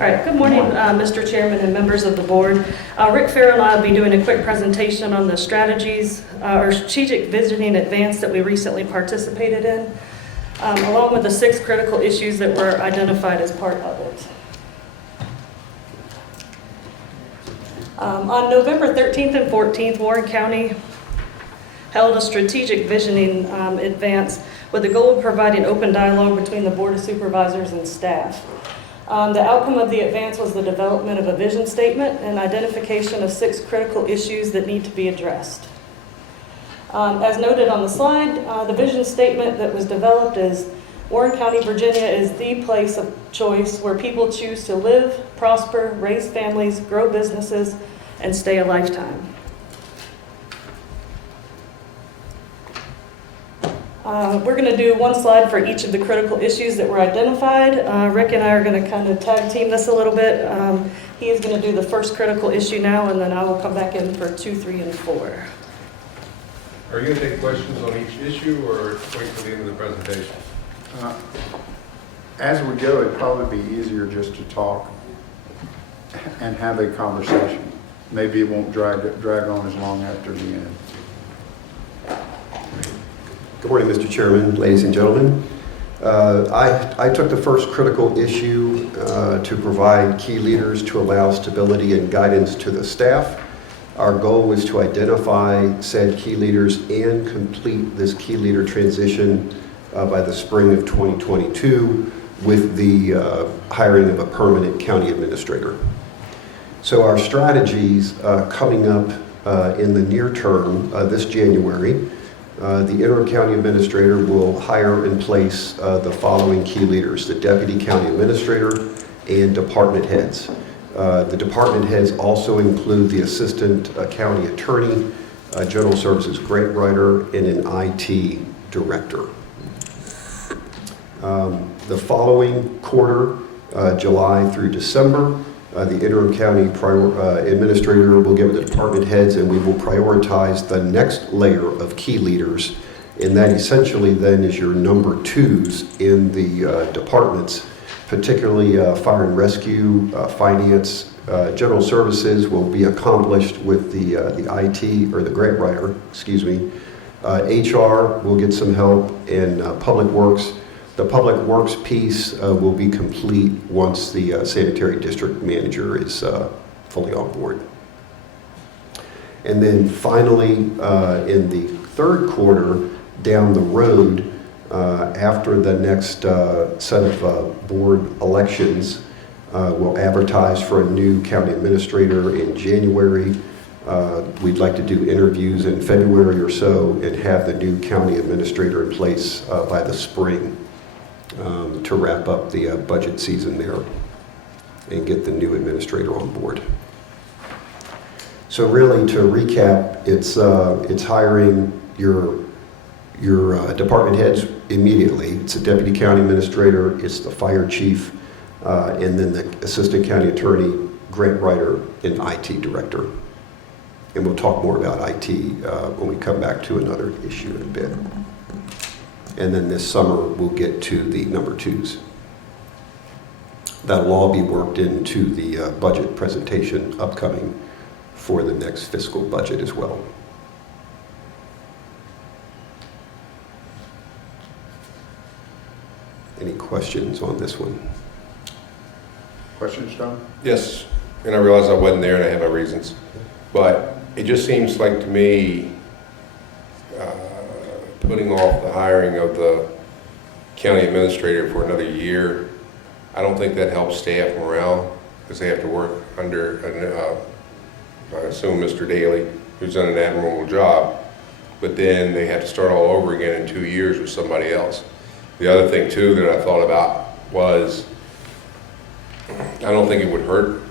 All right, good morning, Mr. Chairman and members of the board. Rick Farrell and I will be doing a quick presentation on the strategies or strategic visioning advance that we recently participated in, along with the 6 critical issues that were identified as part of it. On November 13th and 14th, Warren County held a strategic visioning advance with the goal of providing open dialogue between the Board of Supervisors and staff. The outcome of the advance was the development of a vision statement and identification of 6 critical issues that need to be addressed. As noted on the slide, the vision statement that was developed is Warren County, Virginia is the place of choice where people choose to live, prosper, raise families, grow businesses, and stay a lifetime. We're going to do one slide for each of the critical issues that were identified. Rick and I are going to kind of tag team this a little bit. He is going to do the first critical issue now, and then I will come back in for 2, 3, and 4. Are you going to take questions on each issue or wait for the end of the presentation? As we go, it'd probably be easier just to talk and have a conversation. Maybe it won't drag on as long after the end. Good morning, Mr. Chairman, ladies and gentlemen. I took the first critical issue to provide key leaders to allow stability and guidance to the staff. Our goal was to identify said key leaders and complete this key leader transition by the spring of 2022 with the hiring of a permanent county administrator. So our strategies coming up in the near term this January, the interim county administrator will hire and place the following key leaders: the deputy county administrator and department heads. The department heads also include the assistant county attorney, general services grant writer, and an IT director. The following quarter, July through December, the interim county administrator will get with the department heads, and we will prioritize the next layer of key leaders, and that essentially then is your number 2s in the departments, particularly fire and rescue, finance, general services will be accomplished with the IT or the grant writer, excuse me. HR will get some help, and public works. The public works piece will be complete once the sanitary district manager is fully on board. And then finally, in the third quarter, down the road, after the next set of board elections, we'll advertise for a new county administrator in January. We'd like to do interviews in February or so and have the new county administrator in place by the spring. To wrap up the budget season there and get the new administrator on board. So really, to recap, it's hiring your department heads immediately. It's a deputy county administrator, it's the fire chief, and then the assistant county attorney, grant writer, and IT director. And we'll talk more about IT when we come back to another issue in a bit. And then this summer, we'll get to the number 2s. That'll all be worked into the budget presentation upcoming for the next fiscal budget as well. Any questions on this one? Questions, John? Yes, and I realize I wasn't there and I have my reasons, but it just seems like to me putting off the hiring of the county administrator for another year, I don't think that helps staff morale because they have to work under, I assume, Mr. Daly, who's done an admirable job, but then they have to start all over again in 2 years with somebody else. The other thing too that I thought about was, I don't think it would hurt.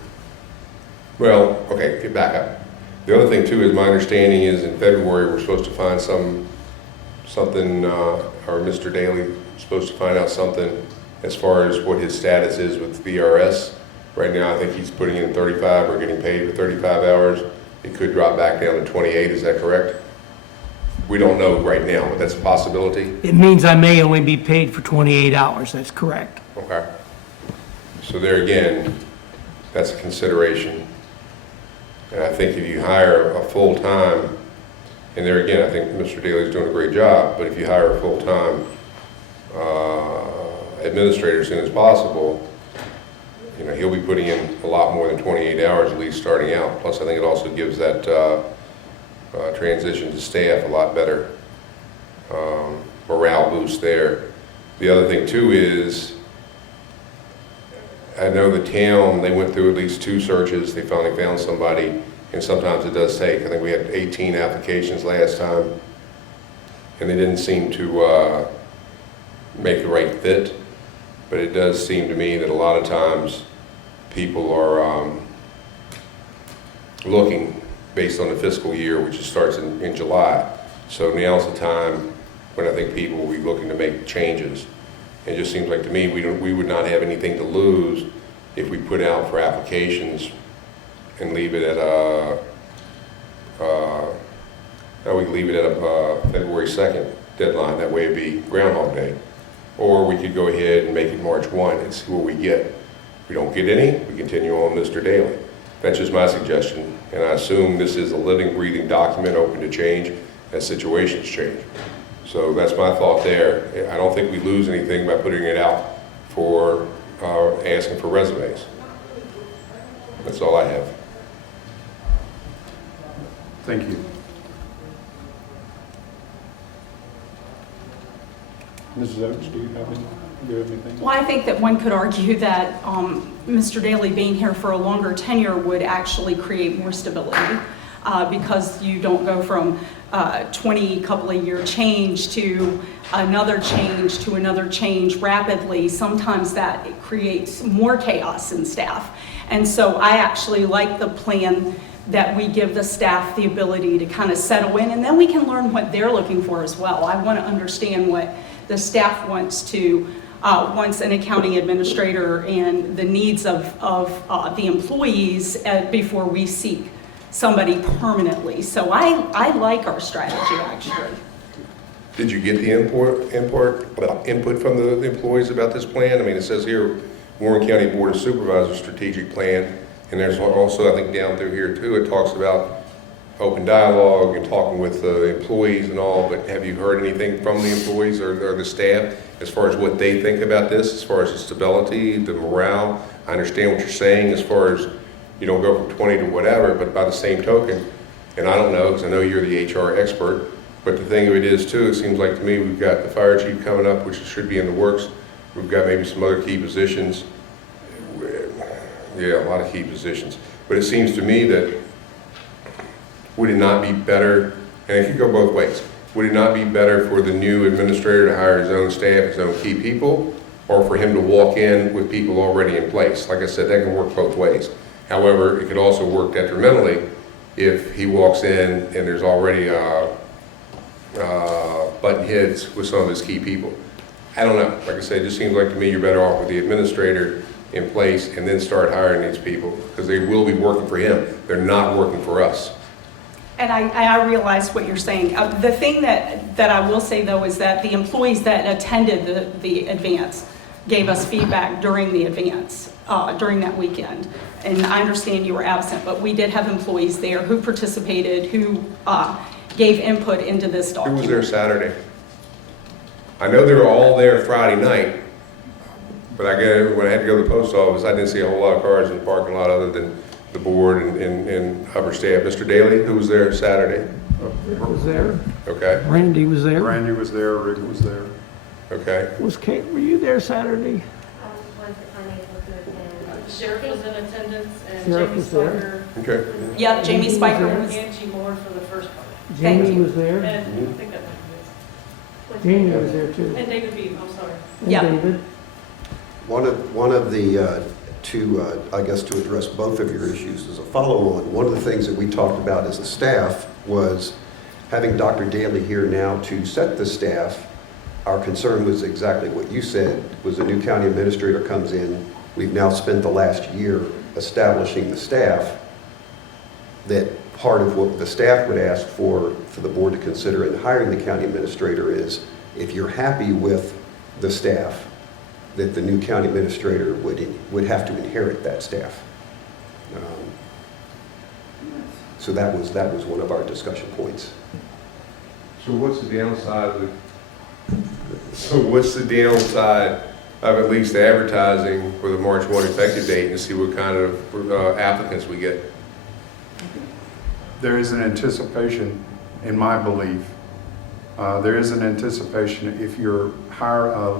Well, okay, get back up. The other thing too is my understanding is in February we're supposed to find something, or Mr. Daly is supposed to find out something as far as what his status is with VRS. Right now I think he's putting in 35 or getting paid for 35 hours. It could drop back down to 28, is that correct? We don't know right now, but that's a possibility. It means I may only be paid for 28 hours, that's correct. Okay. So there again, that's a consideration. And I think if you hire a full-time, and there again, I think Mr. Daly's doing a great job, but if you hire a full-time administrator as soon as possible, you know, he'll be putting in a lot more than 28 hours at least starting out. Plus, I think it also gives that transition to staff a lot better morale boost there. The other thing too is, I know the town, they went through at least 2 searches, they finally found somebody, and sometimes it does take, I think we had 18 applications last time, and they didn't seem to make the right fit, but it does seem to me that a lot of times people are looking based on the fiscal year, which starts in July. So now's the time when I think people will be looking to make changes. It just seems like to me we would not have anything to lose if we put out for applications and leave it at we leave it at a February 2nd deadline. That way it'd be Groundhog Day. Or we could go ahead and make it March 1 and see what we get. If we don't get any, we continue on Mr. Daly. That's just my suggestion. And I assume this is a living, breathing document open to change as situations change. So that's my thought there. I don't think we lose anything by putting it out for asking for resumes. That's all I have. Thank you. Mrs. Oates, do you have anything? Well, I think that one could argue that Mr. Daly being here for a longer tenure would actually create more stability because you don't go from 20 couple of year change to another change rapidly. Sometimes that it creates more chaos in staff. And so I actually like the plan that we give the staff the ability to kind of settle in, and then we can learn what they're looking for as well. I want to understand what the staff wants an accounting administrator and the needs of the employees before we seek somebody permanently. So I like our strategy, actually. Did you get the input from the employees about this plan? I mean, it says here, Warren County Board of Supervisors strategic plan, and there's also, I think down through here too, it talks about open dialogue and talking with employees and all, but have you heard anything from the employees or the staff as far as what they think about this, as far as the stability, the morale? I understand what you're saying as far as you don't go from 20 to whatever, but by the same token, and I don't know, because I know you're the HR expert, but the thing of it is too, it seems like to me we've got the fire chief coming up, which should be in the works. We've got maybe some other key positions. Yeah, a lot of key positions. But it seems to me that would it not be better, and it could go both ways, would it not be better for the new administrator to hire his own staff, his own key people, or for him to walk in with people already in place? Like I said, that can work both ways. However, it could also work detrimentally if he walks in and there's already button heads with some of his key people. I don't know. Like I said, it just seems like to me you're better off with the administrator in place and then start hiring these people because they will be working for him. They're not working for us. And I realize what you're saying. The thing that I will say though is that the employees that attended the advance gave us feedback during the advance, during that weekend. And I understand you were absent, but we did have employees there who participated, who gave input into this Who document. was there Saturday? I know they were all there Friday night, but when I had to go to the post office, I didn't see a whole lot of cars in the parking lot other than the board and upper staff. Mr. Daly, who was there Saturday? Rick was there. Okay, Randy was there. Randy was there, Rick was there. okay. Was Kate, were you there Saturday? The sheriff was in attendance and Sheriff Jamie was there. Spiker. Okay. Yep, Jamie Spiker was. Angie Moore for the first part. Thank Jamie you. was there. And I think that was Jamie was there too. And David Beebe, I'm sorry. And Yeah. David. One of the, I guess to address both of your issues as a follow-on, one of the things that we talked about as a staff was having Dr. Daly here now to set the staff. Our concern was exactly what you said, was a new county administrator comes in. We've now spent the last year establishing the staff, that part of what the staff would ask for the board to consider in hiring the county administrator is, if you're happy with the staff, that the new county administrator would have to inherit that staff. So that was one of our discussion points. So what's the downside of at least advertising for the March 1 effective date and see what kind of applicants we get? There is an anticipation, in my belief, there is an anticipation if you're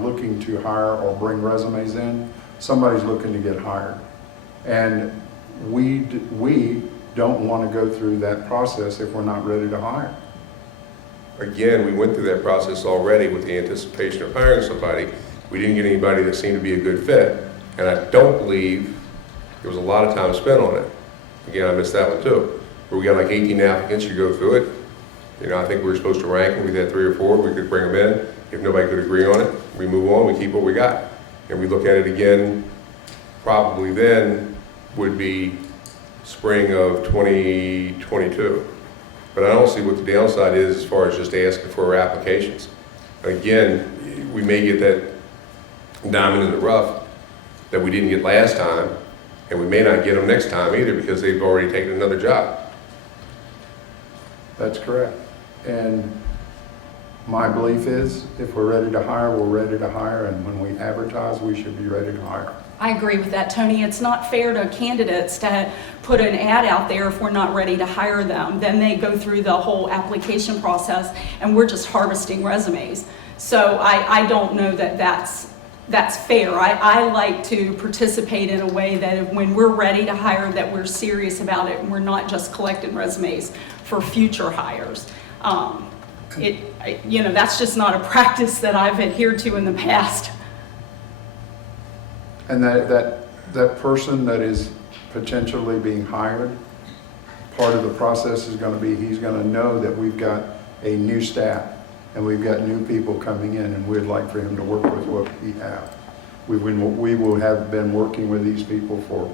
looking to hire or bring resumes in, somebody's looking to get hired. And we don't want to go through that process if we're not ready to hire. Again, we went through that process already with the anticipation of hiring somebody. We didn't get anybody that seemed to be a good fit. And I don't believe there was a lot of time spent on it. Again, I missed that one too. Where we got like 18 applicants, you go through it. You know, I think we were supposed to rank them. We had 3 or 4. We could bring them in. If nobody could agree on it, we move on. We keep what we got. And we look at it again, probably then would be spring of 2022. But I don't see what the downside is as far as just asking for our applications. Again, we may get that diamond in the rough that we didn't get last time, and we may not get them next time either because they've already taken another job. That's correct. And my belief is if we're ready to hire, we're ready to hire. And when we advertise, we should be ready to hire. I agree with that, Tony. It's not fair to candidates to put an ad out there if we're not ready to hire them. Then they go through the whole application process and we're just harvesting resumes. So I don't know that that's fair. I like to participate in a way that when we're ready to hire, that we're serious about it and we're not just collecting resumes for future hires. That's just not a practice that I've adhered to in the past. And that person that is potentially being hired, part of the process is going to be he's going to know that we've got a new staff and we've got new people coming in, and we'd like for him to work with what we have. We will have been working with these people for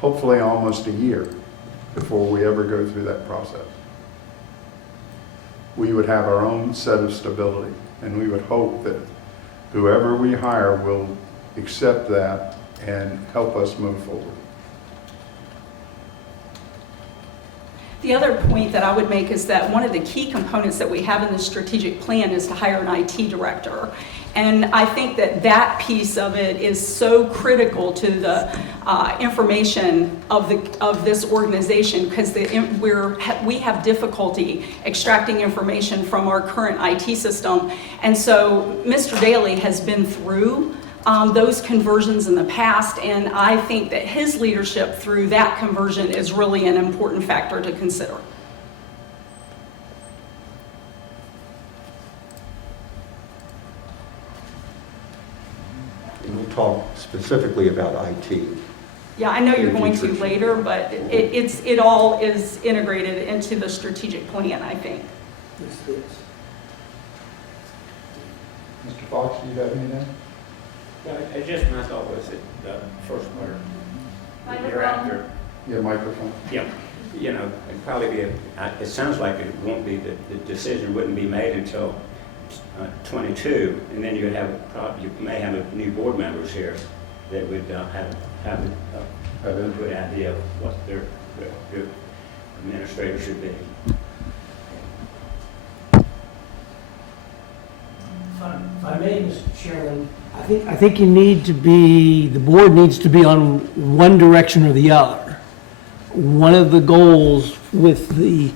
hopefully almost a year before we ever go through that process. We would have our own set of stability, and we would hope that whoever we hire will accept that and help us move forward. The other point that I would make is that one of the key components that we have in the strategic plan is to hire an IT director. And I think that piece of it is so critical to the information of this organization, because we have difficulty extracting information from our current IT system. And so Mr. Daly has been through those conversions in the past, and I think that his leadership through that conversion is really an important factor to consider. And we'll talk specifically about IT. Yeah, I know you're going to later, but it all is integrated into the strategic plan, I think. Mr. Fox, do you have anything? Just my thought was that the first part, you're after, Yeah, microphone. it'd probably be, it sounds like it won't be, the decision wouldn't be made until 22, and then you may have new board members here that would have a good idea of what their administrator should be. If I may, Mr. Chairman, I think the board needs to be on one direction or the other. One of the goals with the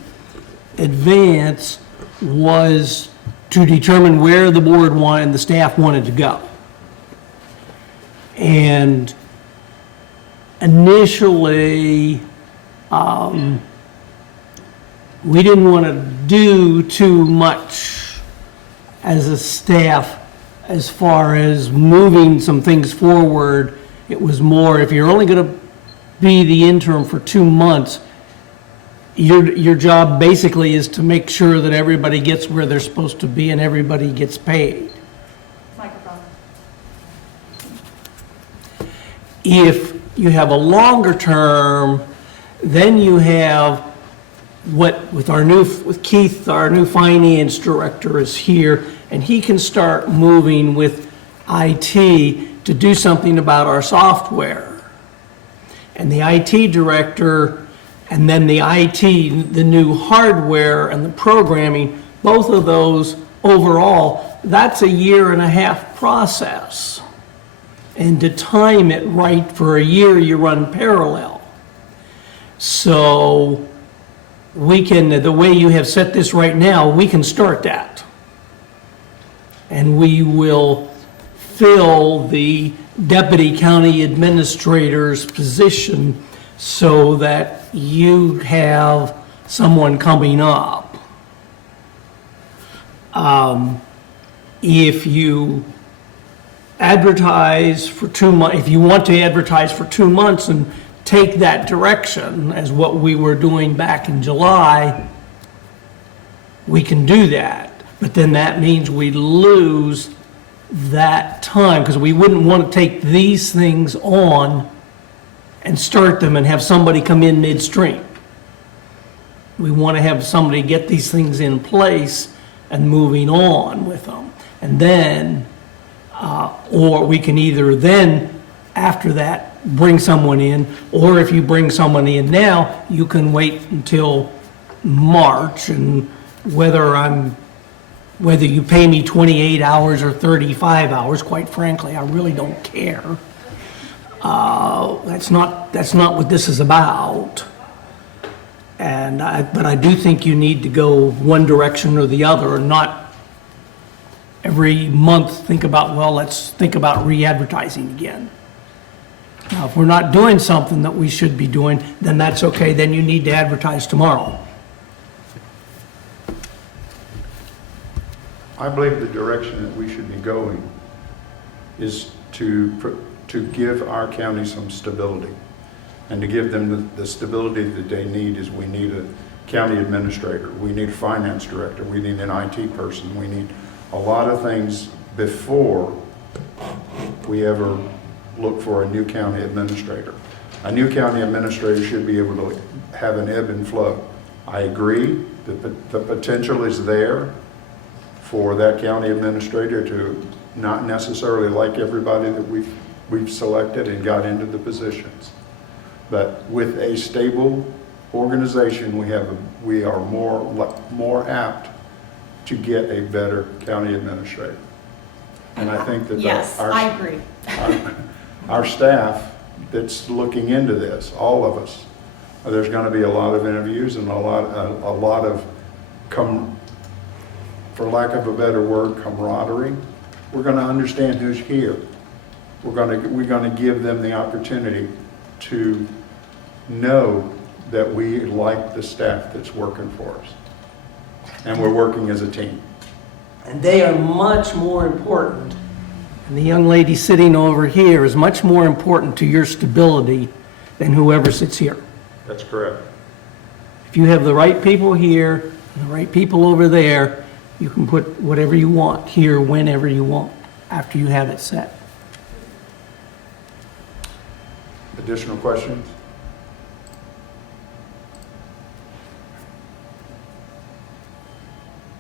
advance was to determine where the board wanted and the staff wanted to go. And initially, we didn't want to do too much as a staff as far as moving some things forward. It was more, if you're only going to be the interim for 2 months, your job basically is to make sure that everybody gets where they're supposed to be and everybody gets paid. Microphone. If you have a longer term, then you have with Keith, our new finance director is here, and he can start moving with IT to do something about our software. and the IT director, and then the IT, the new hardware and the programming, both of those overall, that's a 1.5-year process. And to time it right for a year, you run parallel. So we can, the way you have set this right now, we can start that. And we will fill the deputy county administrator's position so that you have someone coming up. If you advertise for 2 months, if you want to advertise for 2 months and take that direction as what we were doing back in July, we can do that. But then that means we lose that time, because we wouldn't want to take these things on and start them and have somebody come in midstream. We want to have somebody get these things in place and moving on with them. And then, or we can either then, after that, bring someone in, or if you bring someone in now, you can wait until March, and whether you pay me 28 hours or 35 hours, quite frankly, I really don't care. That's not what this is about. But I do think you need to go one direction or the other, and not every month think about, well, let's think about re-advertising again. Now, if we're not doing something that we should be doing, then that's okay, then you need to advertise tomorrow. I believe the direction that we should be going is to give our county some stability. And to give them the stability that they need is we need a county administrator, we need a finance director, we need an IT person, we need a lot of things before we ever look for a new county administrator. A new county administrator should be able to have an ebb and flow. I agree that the potential is there for that county administrator to not necessarily like everybody that we've selected and got into the positions. But with a stable organization, we are more apt to get a better county administrator. And I think that Yes, I agree. our staff that's looking into this, all of us, there's going to be a lot of interviews and a lot of for lack of a better word, camaraderie. We're going to understand who's here. We're going to give them the opportunity to know that we like the staff that's working for us. And we're working as a team. And they are much more important. And the young lady sitting over here is much more important to your stability than whoever sits here. That's correct. If you have the right people here and the right people over there, you can put whatever you want here whenever you want after you have it set. Additional questions?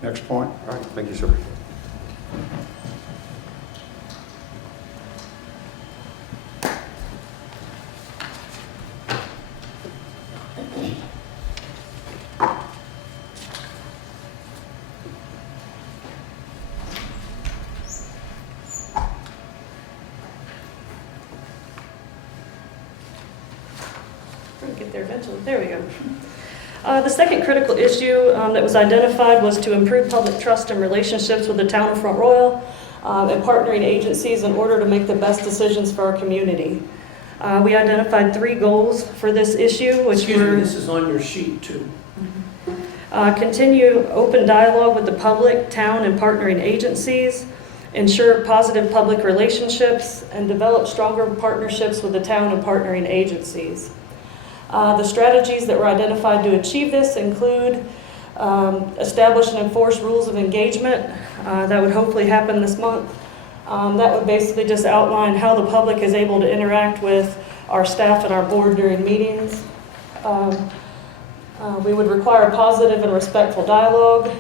Next point. All right, thank you, sir. We'll get there eventually. There we go. The second critical issue that was identified was to improve public trust and relationships with the town of Front Royal and partnering agencies in order to make the best decisions for our community. We identified 3 goals for this issue, which were... This is on your sheet too. Continue open dialogue with the public, town, and partnering agencies, ensure positive public relationships, and develop stronger partnerships with the town and partnering agencies. The strategies that were identified to achieve this include establish and enforce rules of engagement. That would hopefully happen this month. That would basically just outline how the public is able to interact with our staff and our board during meetings. We would require positive and respectful dialogue,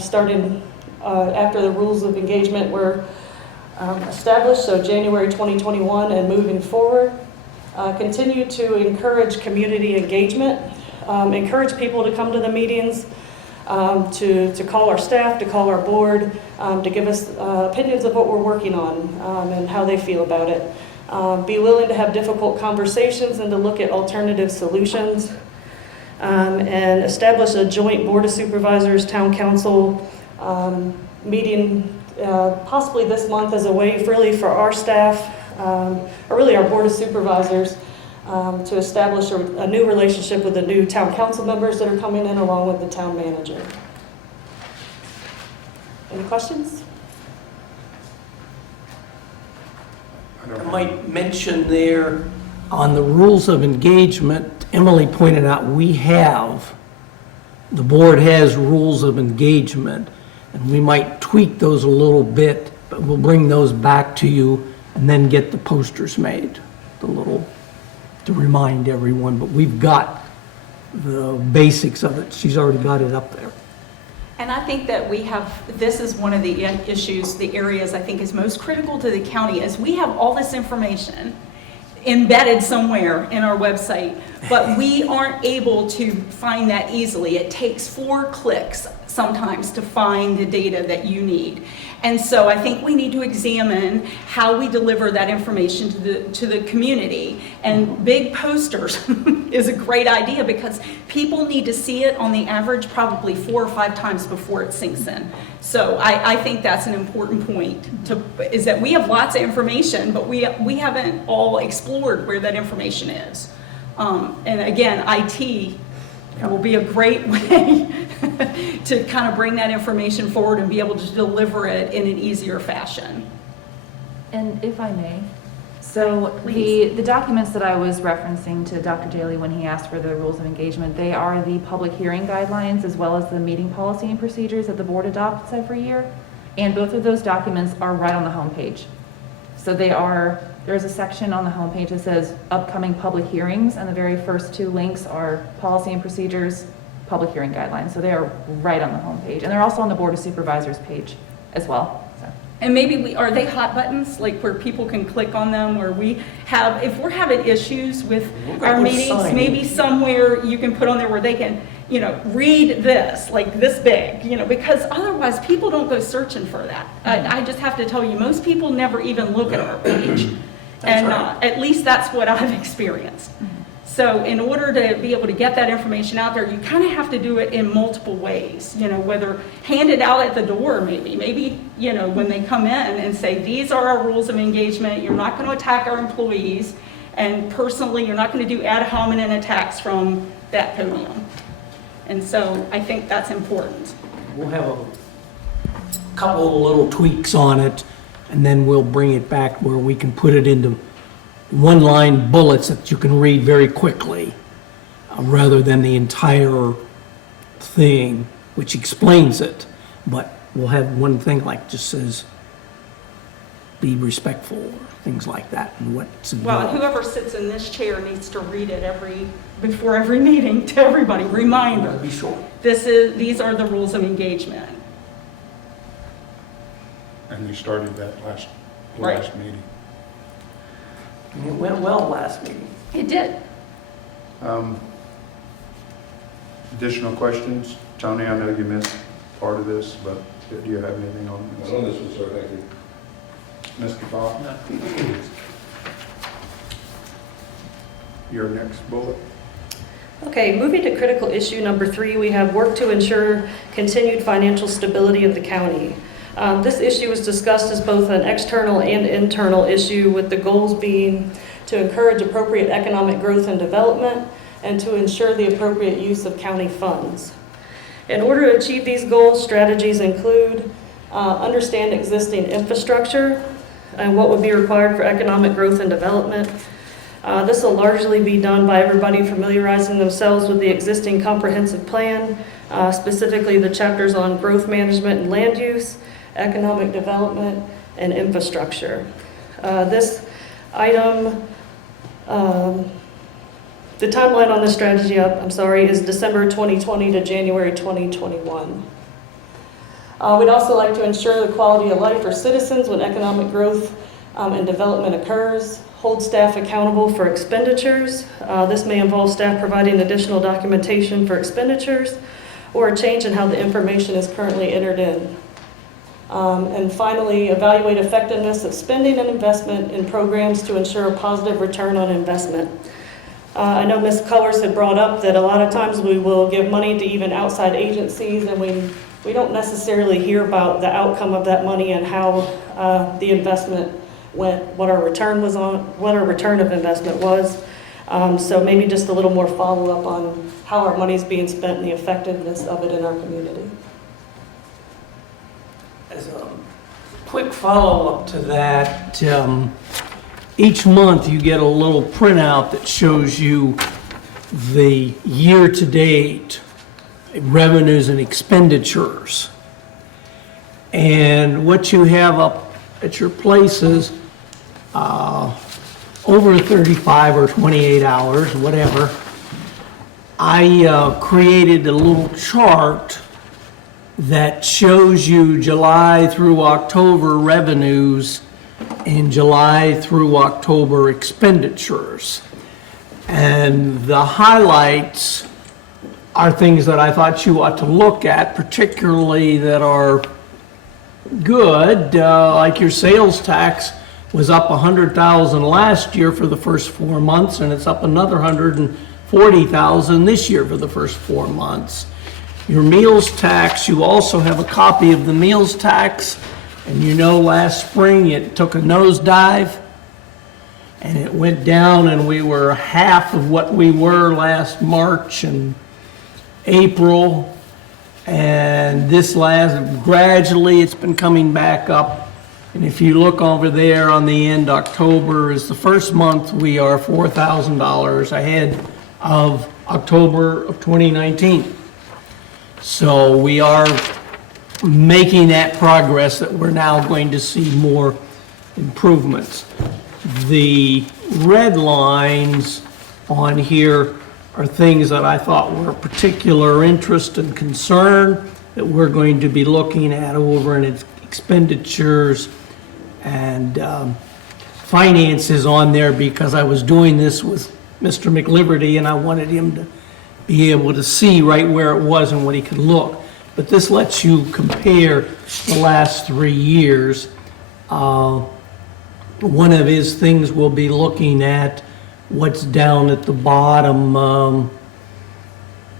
starting after the rules of engagement were established, so January 2021 and moving forward. Continue to encourage community engagement, encourage people to come to the meetings, to call our staff, to call our board, to give us opinions of what we're working on and how they feel about it. Be willing to have difficult conversations and to look at alternative solutions. And establish a joint Board of Supervisors, Town Council meeting possibly this month as a way really for our staff, or really our Board of Supervisors, to establish a new relationship with the new Town Council members that are coming in along with the Town Manager. Any questions? I might mention there on the rules of engagement, Emily pointed out the board has rules of engagement, and we might tweak those a little bit, but we'll bring those back to you and then get the posters made, to remind everyone, but we've got the basics of it. She's already got it up there. And I think that this is one of the issues, the areas I think is most critical to the county, is we have all this information embedded somewhere in our website, but we aren't able to find that easily. It takes 4 clicks sometimes to find the data that you need. And so I think we need to examine how we deliver that information to the community. And big posters is a great idea because people need to see it on the average probably 4 or 5 times before it sinks in. So I think that's an important point, is that we have lots of information, but we haven't all explored where that information is. And again, IT will be a great way to kind of bring that information forward and be able to deliver it in an easier fashion. And if I may, so the documents that I was referencing to Dr. Daly when he asked for the rules of engagement, they are the public hearing guidelines as well as the meeting policy and procedures that the board adopts every year. And both of those documents are right on the homepage. So there's a section on the homepage that says upcoming public hearings, and the very first 2 links are policy and procedures, public hearing guidelines. So they are right on the homepage. And they're also on the Board of Supervisors page as well. So. And maybe are they hot buttons, like where people can click on them, where if we're having issues with our meetings, maybe somewhere you can put on there where they can, read this, like this big, because otherwise people don't go searching for that. I just have to tell you, most people never even look at our page. And at least that's what I've experienced. So in order to be able to get that information out there, you kind of have to do it in multiple ways, whether hand it out at the door maybe, when they come in and say, these are our rules of engagement, you're not going to attack our employees, and personally, you're not going to do ad hominem attacks from that podium. And so I think that's important. We'll have a couple of little tweaks on it, and then we'll bring it back where we can put it into 1-line bullets that you can read very quickly, rather than the entire thing, which explains it. But we'll have one thing like just says, be respectful, or things like that, and what's involved. Well, whoever sits in this chair needs to read it before every meeting to everybody. Reminder. Be sure. These are the rules of engagement. And we started that last meeting. It went well last meeting. It did. Additional questions? Tony, I know you missed part of this, but do you have anything on this? On this one, sir, thank you. Mr. Bob? Your next bullet? Okay, moving to critical issue number 3, we have work to ensure continued financial stability of the county. This issue was discussed as both an external and internal issue, with the goals being to encourage appropriate economic growth and development and to ensure the appropriate use of county funds. In order to achieve these goals, strategies include understand existing infrastructure and what would be required for economic growth and development. This will largely be done by everybody familiarizing themselves with the existing comprehensive plan, specifically the chapters on growth management and land use, economic development, and infrastructure. This item, the timeline on this strategy, is December 2020 to January 2021. We'd also like to ensure the quality of life for citizens when economic growth and development occurs. Hold staff accountable for expenditures. This may involve staff providing additional documentation for expenditures or a change in how the information is currently entered in. And finally, evaluate effectiveness of spending and investment in programs to ensure a positive return on investment. I know Ms. Cullors had brought up that a lot of times we will give money to even outside agencies, and we don't necessarily hear about the outcome of that money and how the investment went, what our return was on, what our return of investment was. So maybe just a little more follow-up on how our money is being spent and the effectiveness of it in our community. As a quick follow-up to that, each month you get a little printout that shows you the year-to-date revenues and expenditures. And what you have up at your places, over 35 or 28 hours, whatever, I created a little chart that shows you July through October revenues and July through October expenditures. And the highlights are things that I thought you ought to look at, particularly that are good, like your sales tax was up $100,000 last year for the first 4 months, and it's up another $140,000 this year for the first 4 months. Your meals tax, you also have a copy of the meals tax, and you know last spring it took a nosedive, and it went down, and we were half of what we were last March and April, and this last, gradually it's been coming back up. And if you look over there on the end, October is the first month, we are $4,000 ahead of October of 2019. So we are making that progress that we're now going to see more improvements. The red lines on here are things that I thought were of particular interest and concern that we're going to be looking at over in expenditures and finances on there, because I was doing this with Mr. McLiberty and I wanted him to be able to see right where it was and what he could look. But this lets you compare the last 3 years. One of his things we'll be looking at what's down at the bottom,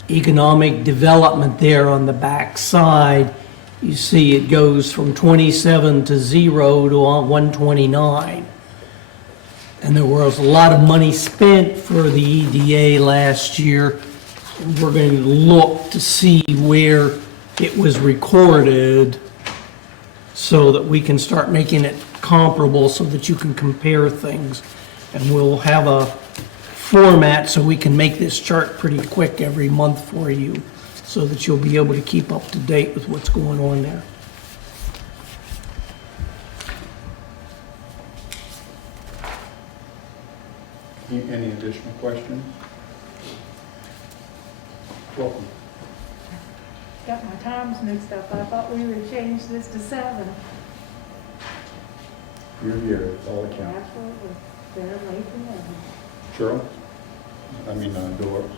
economic development there on the back side. You see it goes from 27 to 0 to 129. And there was a lot of money spent for the EDA last year. We're going to look to see where it was recorded so that we can start making it comparable so that you can compare things. And we'll have a format so we can make this chart pretty quick every month for you so that you'll be able to keep up to date with what's going on there. Any additional questions? Welcome. Got my times mixed up. I thought we would change this to 7. You're here, it's all that counts. Absolutely. Better late than never. Doris.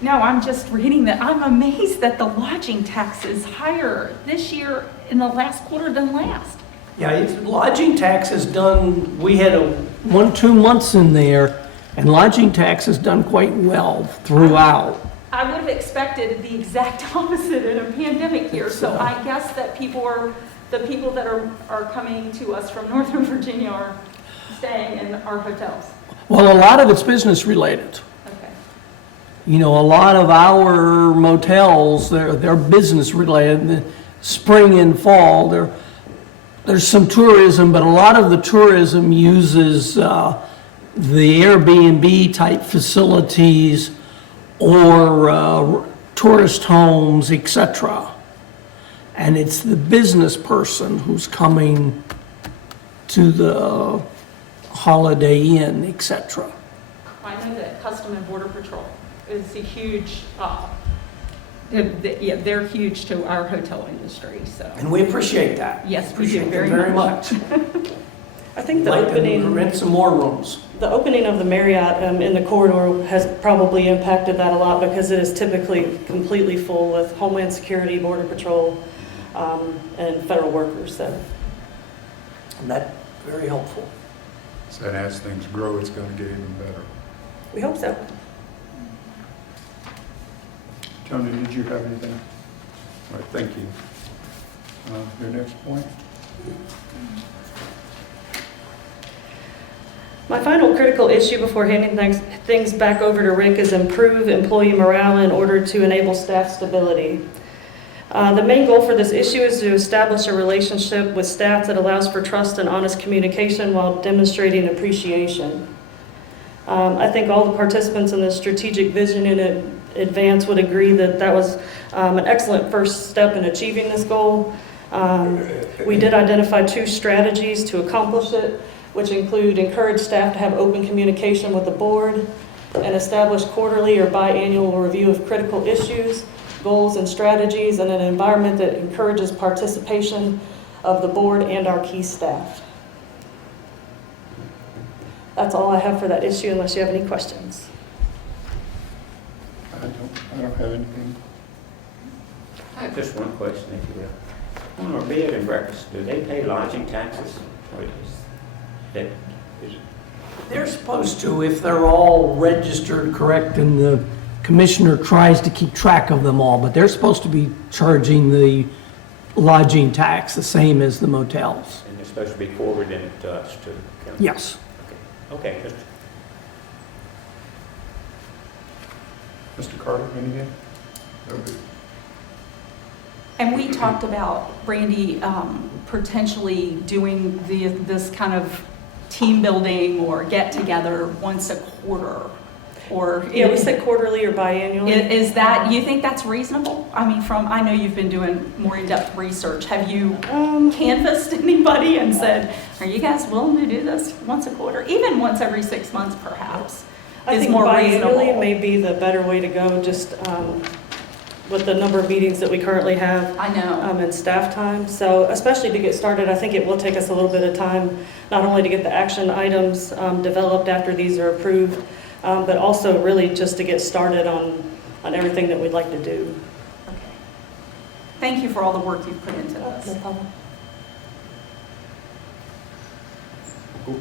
No, I'm just reading that. I'm amazed that the lodging tax is higher this year in the last quarter than last. Yeah, lodging tax has done, we had 2 months in there, and lodging tax has done quite well throughout. I would have expected the exact opposite in a pandemic year, so I guess that the people that are coming to us from Northern Virginia are staying in our hotels. Well, a lot of it's business related. Okay. You know, a lot of our motels, they're business related. In the spring and fall, there's some tourism, but a lot of the tourism uses the Airbnb type facilities or tourist homes, etc. And it's the business person who's coming to the Holiday Inn, etc. I know that Custom and Border Patrol is a huge, they're huge to our hotel industry, so. And we appreciate that. Yes, we do Appreciate very them very much. much. I think the Like to opening, rent some more rooms. the opening of the Marriott in the corridor has probably impacted that a lot because it is typically completely full with Homeland Security, Border Patrol, and federal workers. So And that's very helpful. So as things grow, it's going to get even better. we hope so. Tony, did you have anything? All right, thank you. Your next point? My final critical issue before handing things back over to Rick is improve employee morale in order to enable staff stability. The main goal for this issue is to establish a relationship with staff that allows for trust and honest communication while demonstrating appreciation. I think all the participants in the strategic vision in advance would agree that that was an excellent first step in achieving this goal. We did identify 2 strategies to accomplish it, which include encourage staff to have open communication with the board and establish quarterly or biannual review of critical issues, goals and strategies, and an environment that encourages participation of the board and our key staff. That's all I have for that issue unless you have any questions. I don't have anything. I have just one question, if you will. On our bed and breakfast, do they pay lodging taxes? Or is that, They're supposed to if they're all registered correct and the commissioner tries to keep track of them all, but they're supposed to be charging the lodging tax the same as the motels. and they're supposed to be forwarding it to us, to the county? Yes. Okay, just Mr. Carter, anything? And we talked about, Brandy, potentially doing this kind of team building or get-together once a quarter, or... Yeah, we said quarterly or biannually. Is that, you think that's reasonable? I mean, I know you've been doing more in-depth research. Have you canvassed anybody and said, are you guys willing to do this once a quarter? Even once every 6 months, perhaps, I is think more biannually reasonable. may be the better way to go, just with the number of meetings that we currently have. I know. And staff time. So especially to get started, I think it will take us a little bit of time, not only to get the action items developed after these are approved, but also really just to get started on everything that we'd like to do. Okay. Thank you for all the work you've put into No this. problem.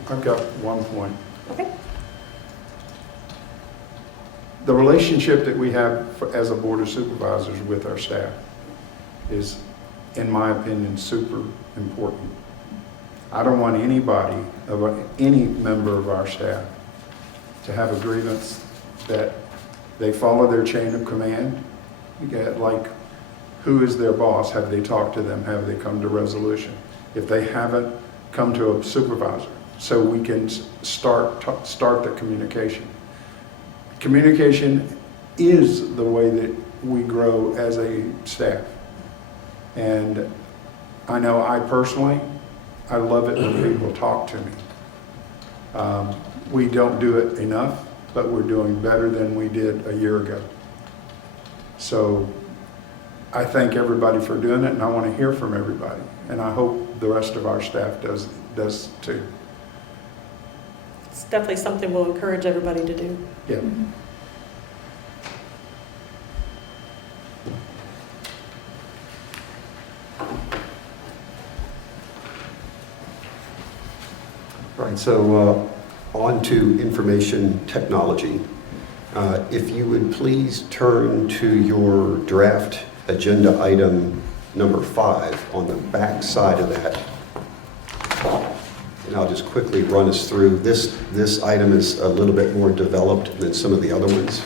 I've got one point. Okay. The relationship that we have as a board of supervisors with our staff is, in my opinion, super important. I don't want anybody, any member of our staff, to have a grievance that they follow their chain of command. You get like, who is their boss? Have they talked to them? Have they come to resolution? If they haven't, come to a supervisor so we can start the communication. Communication is the way that we grow as a staff. And I know I personally, I love it when people talk to me. We don't do it enough, but we're doing better than we did a year ago. So I thank everybody for doing it, and I want to hear from everybody. And I hope the rest of our staff does too. It's definitely something we'll encourage everybody to do. Yeah. Right, so on to information technology. If you would please turn to your draft agenda item number 5 on the back side of that. And I'll just quickly run us through. This item is a little bit more developed than some of the other ones.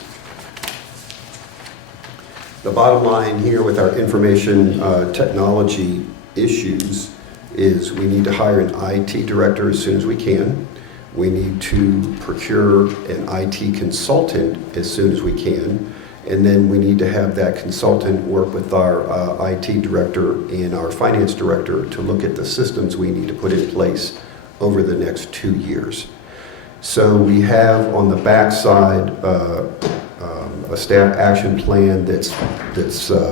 The bottom line here with our information technology issues is we need to hire an IT director as soon as we can. We need to procure an IT consultant as soon as we can. And then we need to have that consultant work with our IT director and our finance director to look at the systems we need to put in place over the next 2 years. So we have on the back side a staff action plan that's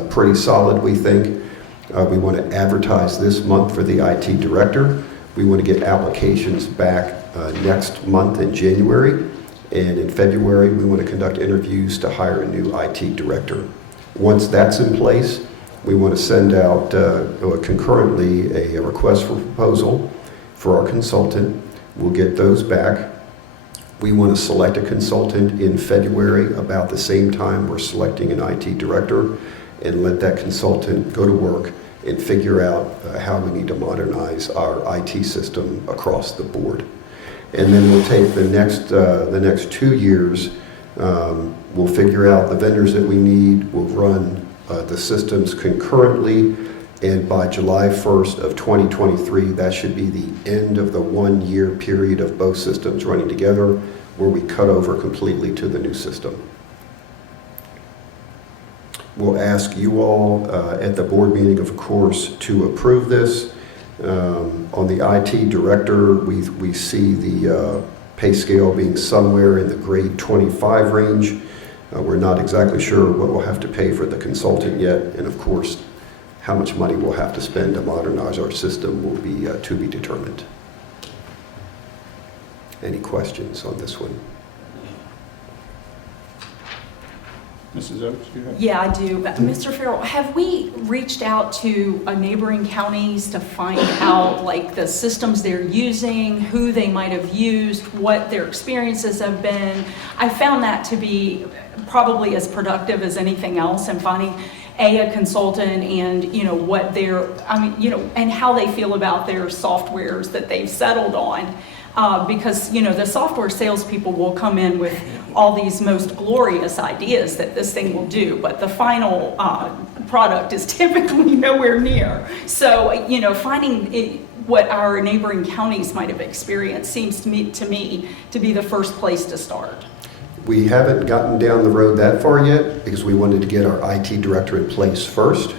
pretty solid, we think. We want to advertise this month for the IT director. We want to get applications back next month in January, and in February, we want to conduct interviews to hire a new IT director. Once that's in place, we want to send out concurrently a request for proposal for our consultant. We'll get those back. We want to select a consultant in February about the same time we're selecting an IT director, and let that consultant go to work and figure out how we need to modernize our IT system across the board. And then we'll take the next 2 years, we'll figure out the vendors that we need, we'll run the systems concurrently, and by July 1st of 2023, that should be the end of the 1-year period of both systems running together, where we cut over completely to the new system. We'll ask you all at the board meeting, of course, to approve this. On the IT director, we see the pay scale being somewhere in the grade 25 range. We're not exactly sure what we'll have to pay for the consultant yet, and of course, how much money we'll have to spend to modernize our system will be to be determined. Any questions on this one? Mrs. Oaks, you have? Yeah, I do. But Mr. Farrell, have we reached out to neighboring counties to find out like the systems they're using, who they might have used, what their experiences have been? I found that to be probably as productive as anything else in finding a consultant and, what their, and how they feel about their softwares that they've settled on. Because, the software salespeople will come in with all these most glorious ideas that this thing will do, but the final product is typically nowhere near. So, finding what our neighboring counties might have experienced seems to me to be the first place to start. We haven't gotten down the road that far yet because we wanted to get our IT director in place first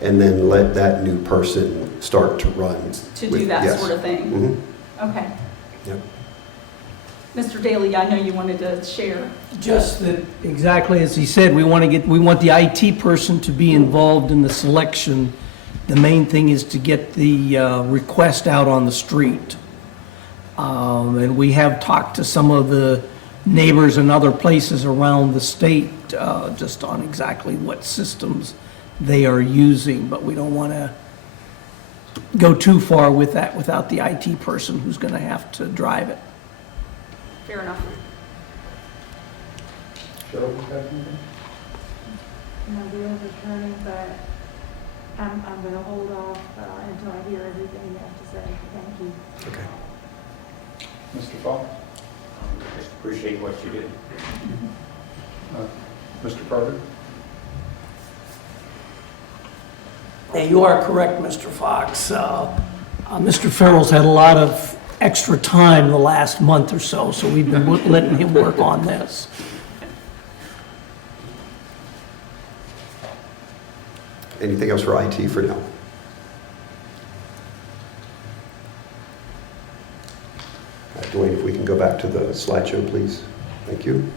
and then let that new person start to run. To do that yes. sort of thing? Mm-hmm. Okay. Yep. Mr. Daly, I know you wanted to share. Just that, exactly as he said, we want the IT person to be involved in the selection. The main thing is to get the request out on the street. And we have talked to some of the neighbors and other places around the state just on exactly what systems they are using, but we don't want to go too far with that without the IT person who's going to have to drive it. Fair enough. Cheryl, you have anything? My wheels are turning, but I'm going to hold off until I hear everything you have to say. Thank you. Okay. Mr. Fox? Just appreciate what you did. Mr. Carter? Yeah, you are correct, Mr. Fox. Mr. Farrell's had a lot of extra time the last month or so, so we've been letting him work on this. Anything else for IT for now? Dwayne, if we can go back to the slideshow, please. Thank you.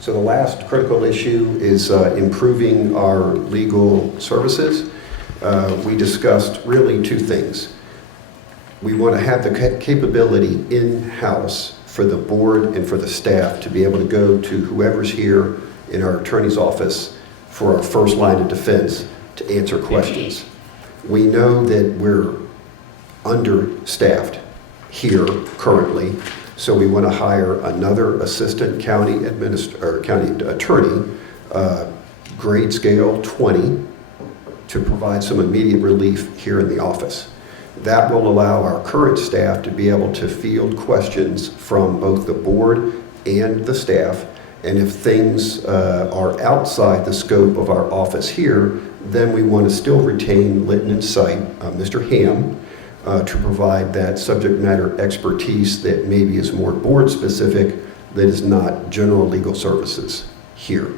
So the last critical issue is improving our legal services. We discussed really two things. We want to have the capability in-house for the board and for the staff to be able to go to whoever's here in our attorney's office for our first line of defense to answer questions. We know that we're understaffed here currently, so we want to hire another assistant county attorney, grade scale 20, to provide some immediate relief here in the office. That will allow our current staff to be able to field questions from both the board and the staff, and if things are outside the scope of our office here, then we want to still retain Lytton and Sight, Mr. Ham, to provide that subject matter expertise that maybe is more board specific, that is not general legal services here.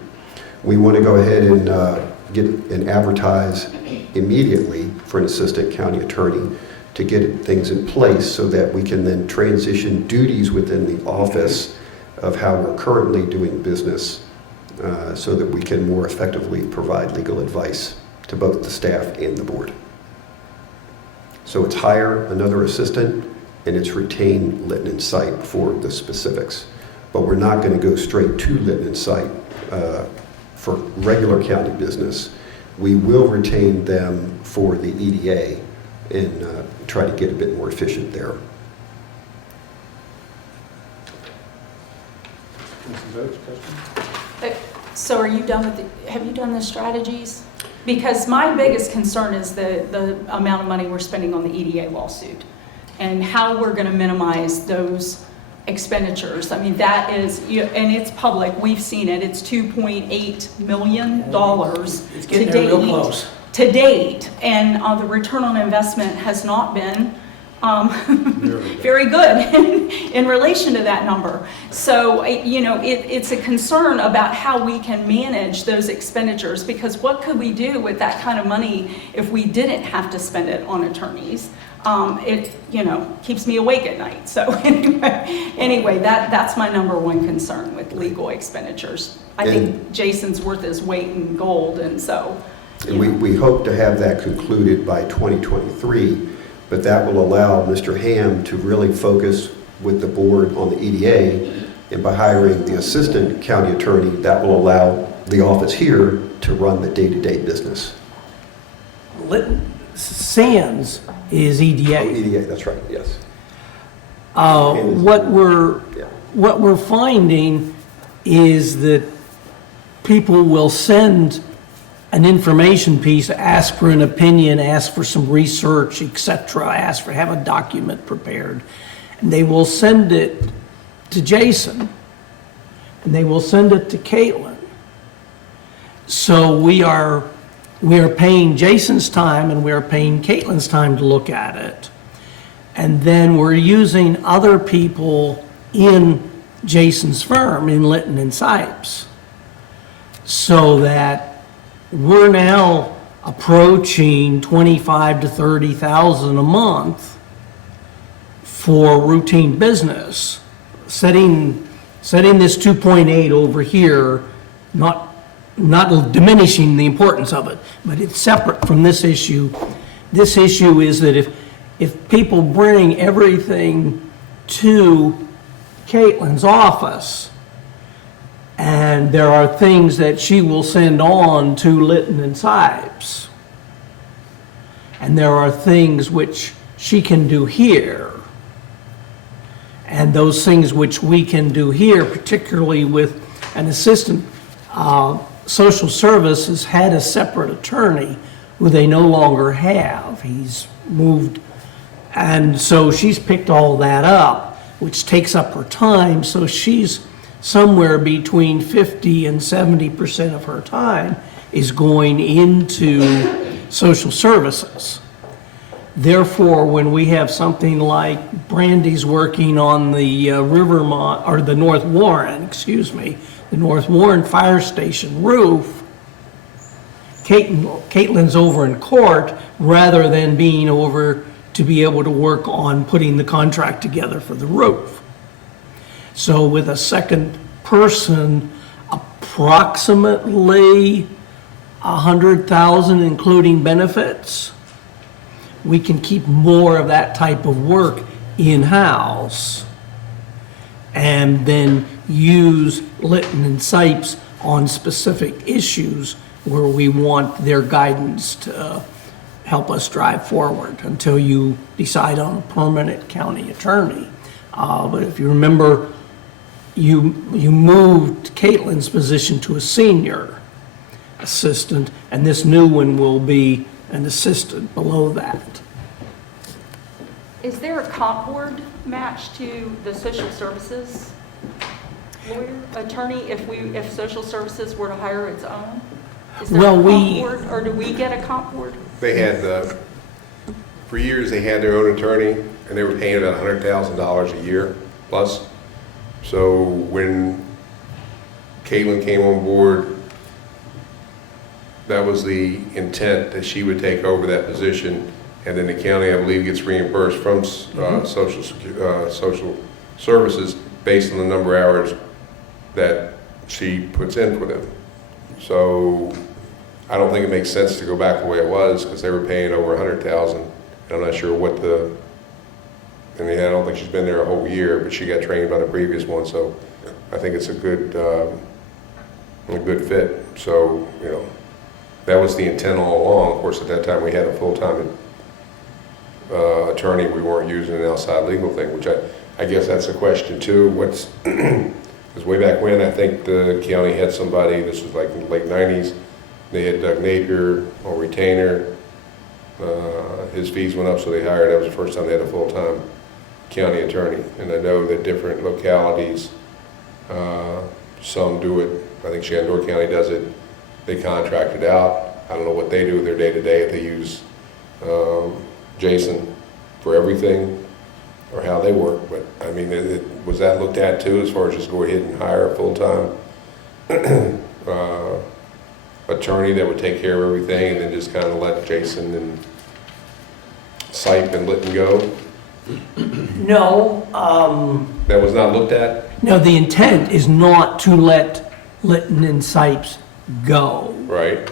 We want to go ahead and get and advertise immediately for an assistant county attorney to get things in place so that we can then transition duties within the office of how we're currently doing business so that we can more effectively provide legal advice to both the staff and the board. So it's hire another assistant and it's retained Litton and Site for the specifics. But we're not going to go straight to Litton and Site for regular county business. We will retain them for the EDA and try to get a bit more efficient there. Mrs. Oates, question? So are you done with have you done the strategies? Because my biggest concern is the amount of money we're spending on the EDA lawsuit and how we're going to minimize those expenditures. I mean, that is, and it's public, we've seen it, it's $2.8 million It's getting there real close. to date, and the return on investment has not been very good in relation to that number. So, it's a concern about how we can manage those expenditures, because what could we do with that kind of money if we didn't have to spend it on attorneys? It keeps me awake at night. So anyway, that's my number one concern with legal expenditures. I think Jason's worth his weight in gold, and so. And we hope to have that concluded by 2023, but that will allow Mr. Ham to really focus with the board on the EDA, and by hiring the assistant county attorney, that will allow the office here to run the day-to-day business. Sands is EDA. Oh, EDA, that's right, yes. What we're finding is that people will send an information piece, ask for an opinion, ask for some research, etc., have a document prepared, and they will send it to Jason, and they will send it to Caitlin. So we are paying Jason's time and we are paying Caitlin's time to look at it. And then we're using other people in Jason's firm, in Litton and Sipes, so that we're now approaching $25,000 to $30,000 a month for routine business. Setting this 2.8 over here, not diminishing the importance of it, but it's separate from this issue. This issue is that if people bring everything to Caitlin's office, and there are things that she will send on to Litton and Sipes, and there are things which she can do here, and those things which we can do here, particularly with an assistant social services had a separate attorney who they no longer have. He's moved, and so she's picked all that up, which takes up her time, so she's somewhere between 50 and 70% of her time is going into social services. Therefore, when we have something like Brandy's working on the the North Warren Fire Station roof, Caitlin's over in court rather than being over to be able to work on putting the contract together for the roof. So with a second person, approximately $100,000 including benefits, we can keep more of that type of work in-house and then use Litton and Sipes on specific issues where we want their guidance to help us drive forward until you decide on a permanent county attorney. But if you remember, you moved Caitlin's position to a senior assistant, and this new one will be an assistant below that. Is there a comp board match to the social services lawyer, attorney, if social services were to hire its own? Is there a comp board, or do we get a comp board? They had, for years, they had their own attorney, and they were paying about $100,000 a year plus. So when Caitlin came on board, that was the intent, that she would take over that position, and then the county, I believe, gets reimbursed from social services based on the number of hours that she puts in for them. So I don't think it makes sense to go back the way it was, because they were paying over $100,000. I'm not sure what the And I don't think she's been there a whole year, but she got trained by the previous one, so I think it's a good fit. So, you know, that was the intent all along. Of course, at that time, we had a full-time attorney. We weren't using an outside legal thing, which I guess that's a question too. Because way back when, I think the county had somebody, this was like in the late 90s, they had Doug Napier on retainer. His fees went up, so they hired, that was the first time they had a full-time county attorney. And I know that different localities, some do it. I think Shenandoah County does it. They contract it out. I don't know what they do with their day-to-day, if they use Jason for everything or how they work. But I mean, was that looked at too, as far as just go ahead and hire a full-time attorney that would take care of everything and then just kind of let Jason and Sipe and Litton go? No, That was not looked at? no, the intent is not to let Litton and Sipes go. Right.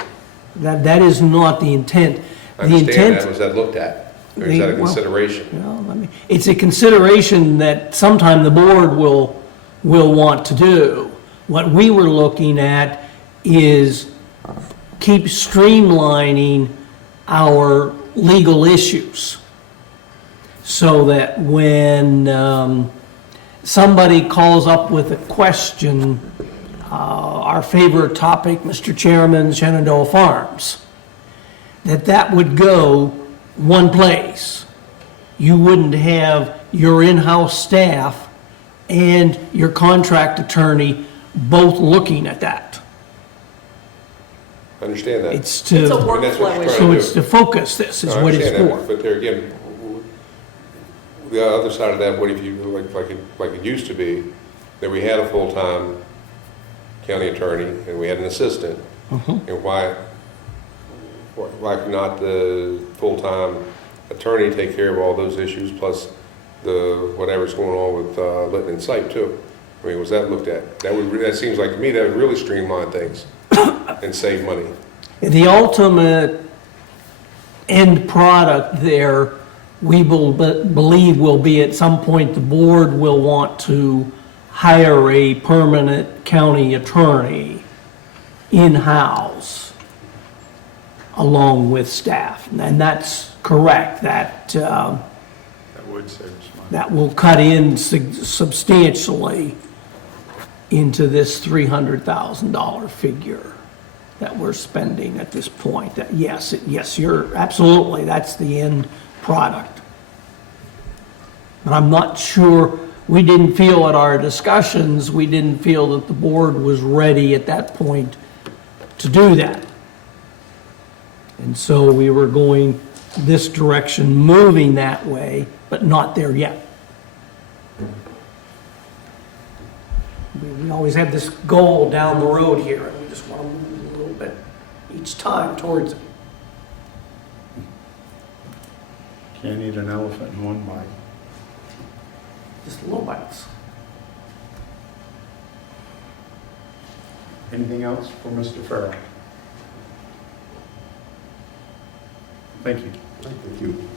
That is not the intent. I The understand intent. that. Was that looked at? Or is that a Well, consideration? It's a consideration that sometime the board will want to do. What we were looking at is keep streamlining our legal issues so that when somebody calls up with a question, our favorite topic, Mr. Chairman, Shenandoah Farms, that would go one place. You wouldn't have your in-house staff and your contract attorney both looking at that. I understand that. It's It's a to, I mean, that's what workflow you're issue. trying so to it's do. to focus this, is I what it's understand that, for. but there again, the other side of that, what if you, like it used to be, that we had a full-time county attorney and we had an assistant, and why not the full-time attorney take care of all those issues, plus the, whatever's going on with Litton and Sipe too? I mean, was that looked at? That seems like to me that would really streamline things and save money. The ultimate end product there, we believe will be at some point the board will want to hire a permanent county attorney in-house along with staff. And that's correct, that That would save us money. that will cut in substantially into this $300,000 figure that we're spending at this point. That yes, you're absolutely, that's the end product. But I'm not sure, we didn't feel at our discussions, we didn't feel that the board was ready at that point to do that. And so we were going this direction, moving that way, but not there yet. We always have this goal down the road here, and we just want to move a little bit each time towards it. Can't eat an elephant in one bite. Just little bites. Anything else for Mr. Farrell? Thank you. Thank you.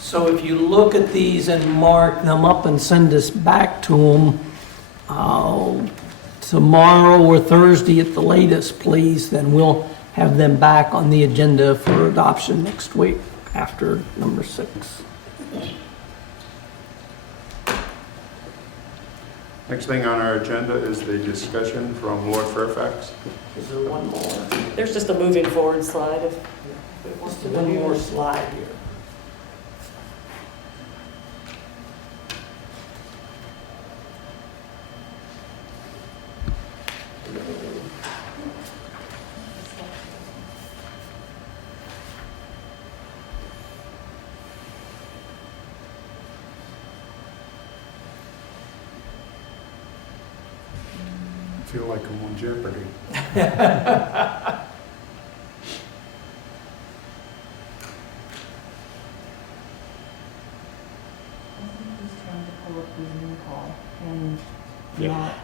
So if you look at these and mark them up and send us back to them tomorrow or Thursday at the latest, please, then we'll have them back on the agenda for adoption next week after number 6. Next thing on our agenda is the discussion from Lord Fairfax. Is there one more? There's just a moving forward slide if it wants to One be more slide here. I feel like I'm on Jeopardy.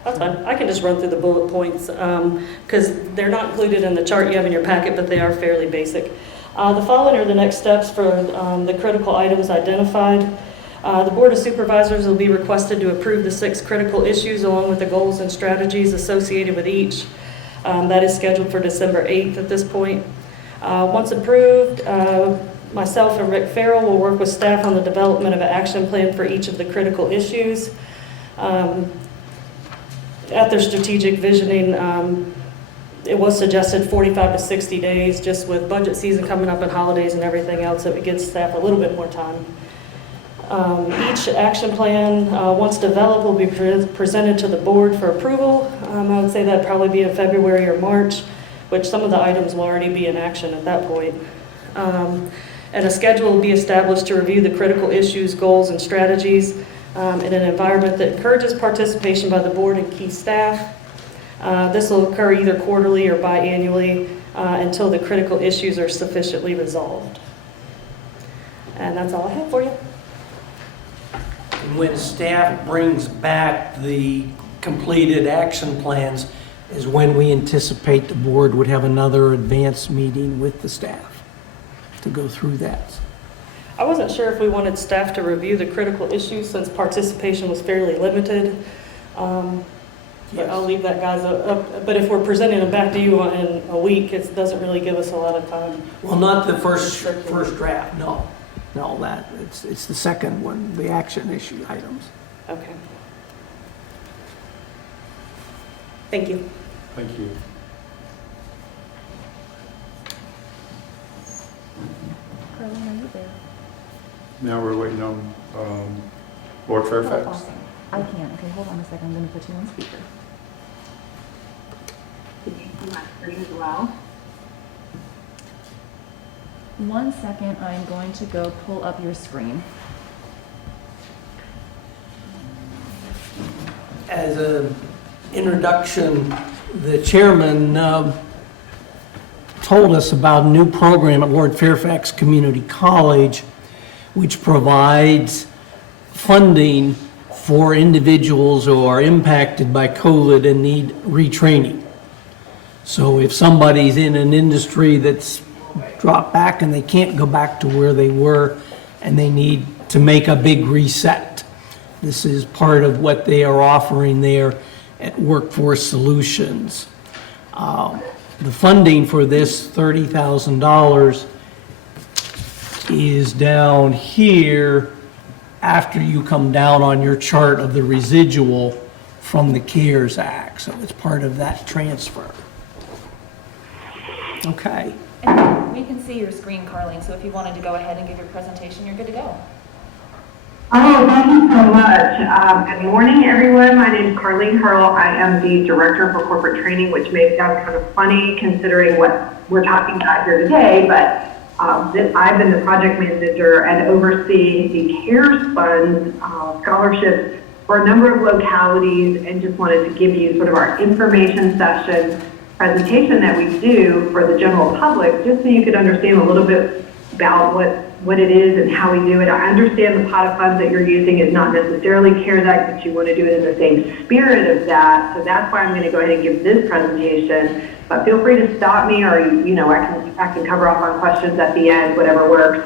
That's fine. I can just run through the bullet points because they're not included in the chart you have in your packet, but they are fairly basic. The following are the next steps for the critical items identified. The Board of Supervisors will be requested to approve the 6 critical issues along with the goals and strategies associated with each. That is scheduled for December 8th at this point. Once approved, myself and Rick Farrell will work with staff on the development of an action plan for each of the critical issues. At their strategic visioning, it was suggested 45 to 60 days, just with budget season coming up and holidays and everything else, it would give staff a little bit more time. Each action plan, once developed, will be presented to the board for approval. I would say that'd probably be in February or March, which some of the items will already be in action at that point. And a schedule will be established to review the critical issues, goals, and strategies in an environment that encourages participation by the board and key staff. This will occur either quarterly or biannually until the critical issues are sufficiently resolved. And that's all I have for you. And when staff brings back the completed action plans is when we anticipate the board would have another advanced meeting with the staff to go through that. I wasn't sure if we wanted staff to review the critical issues since participation was fairly limited. But I'll leave that, guys, up. But if we're presenting them back to you in a week, it doesn't really give us a lot of time. Well, not the first draft, no. No, it's the second one, the action issue items. Okay. Thank you. Thank you. Carly, are you there? Now we're waiting on Lord Fairfax. Oh, awesome. I can't. Okay, hold on a second. I'm going to put you on speaker. Can you see my screen as well? 1 second. I'm going to go pull up your screen. As an introduction, the chairman told us about a new program at Lord Fairfax Community College, which provides funding for individuals who are impacted by COVID and need retraining. So if somebody's in an industry that's dropped back and they can't go back to where they were and they need to make a big reset, this is part of what they are offering there at Workforce Solutions. The funding for this $30,000 is down here after you come down on your chart of the residual from the CARES Act. So it's part of that transfer. Okay. And we can see your screen, Carlene, so if you wanted to go ahead and give your presentation, you're good to go. Oh, thank you so much. Good morning, everyone. My name is Carlene Hurl. I am the Director for Corporate Training, which may sound kind of funny considering what we're talking about here today, but I've been the project manager and oversee the CARES Fund scholarships for a number of localities, and just wanted to give you sort of our information session presentation that we do for the general public, just so you could understand a little bit about what it is and how we do it. I understand the pot of funds that you're using is not necessarily CARES Act, but you want to do it in the same spirit of that. So that's why I'm going to go ahead and give this presentation. But feel free to stop me, or I can cover off on questions at the end, whatever works.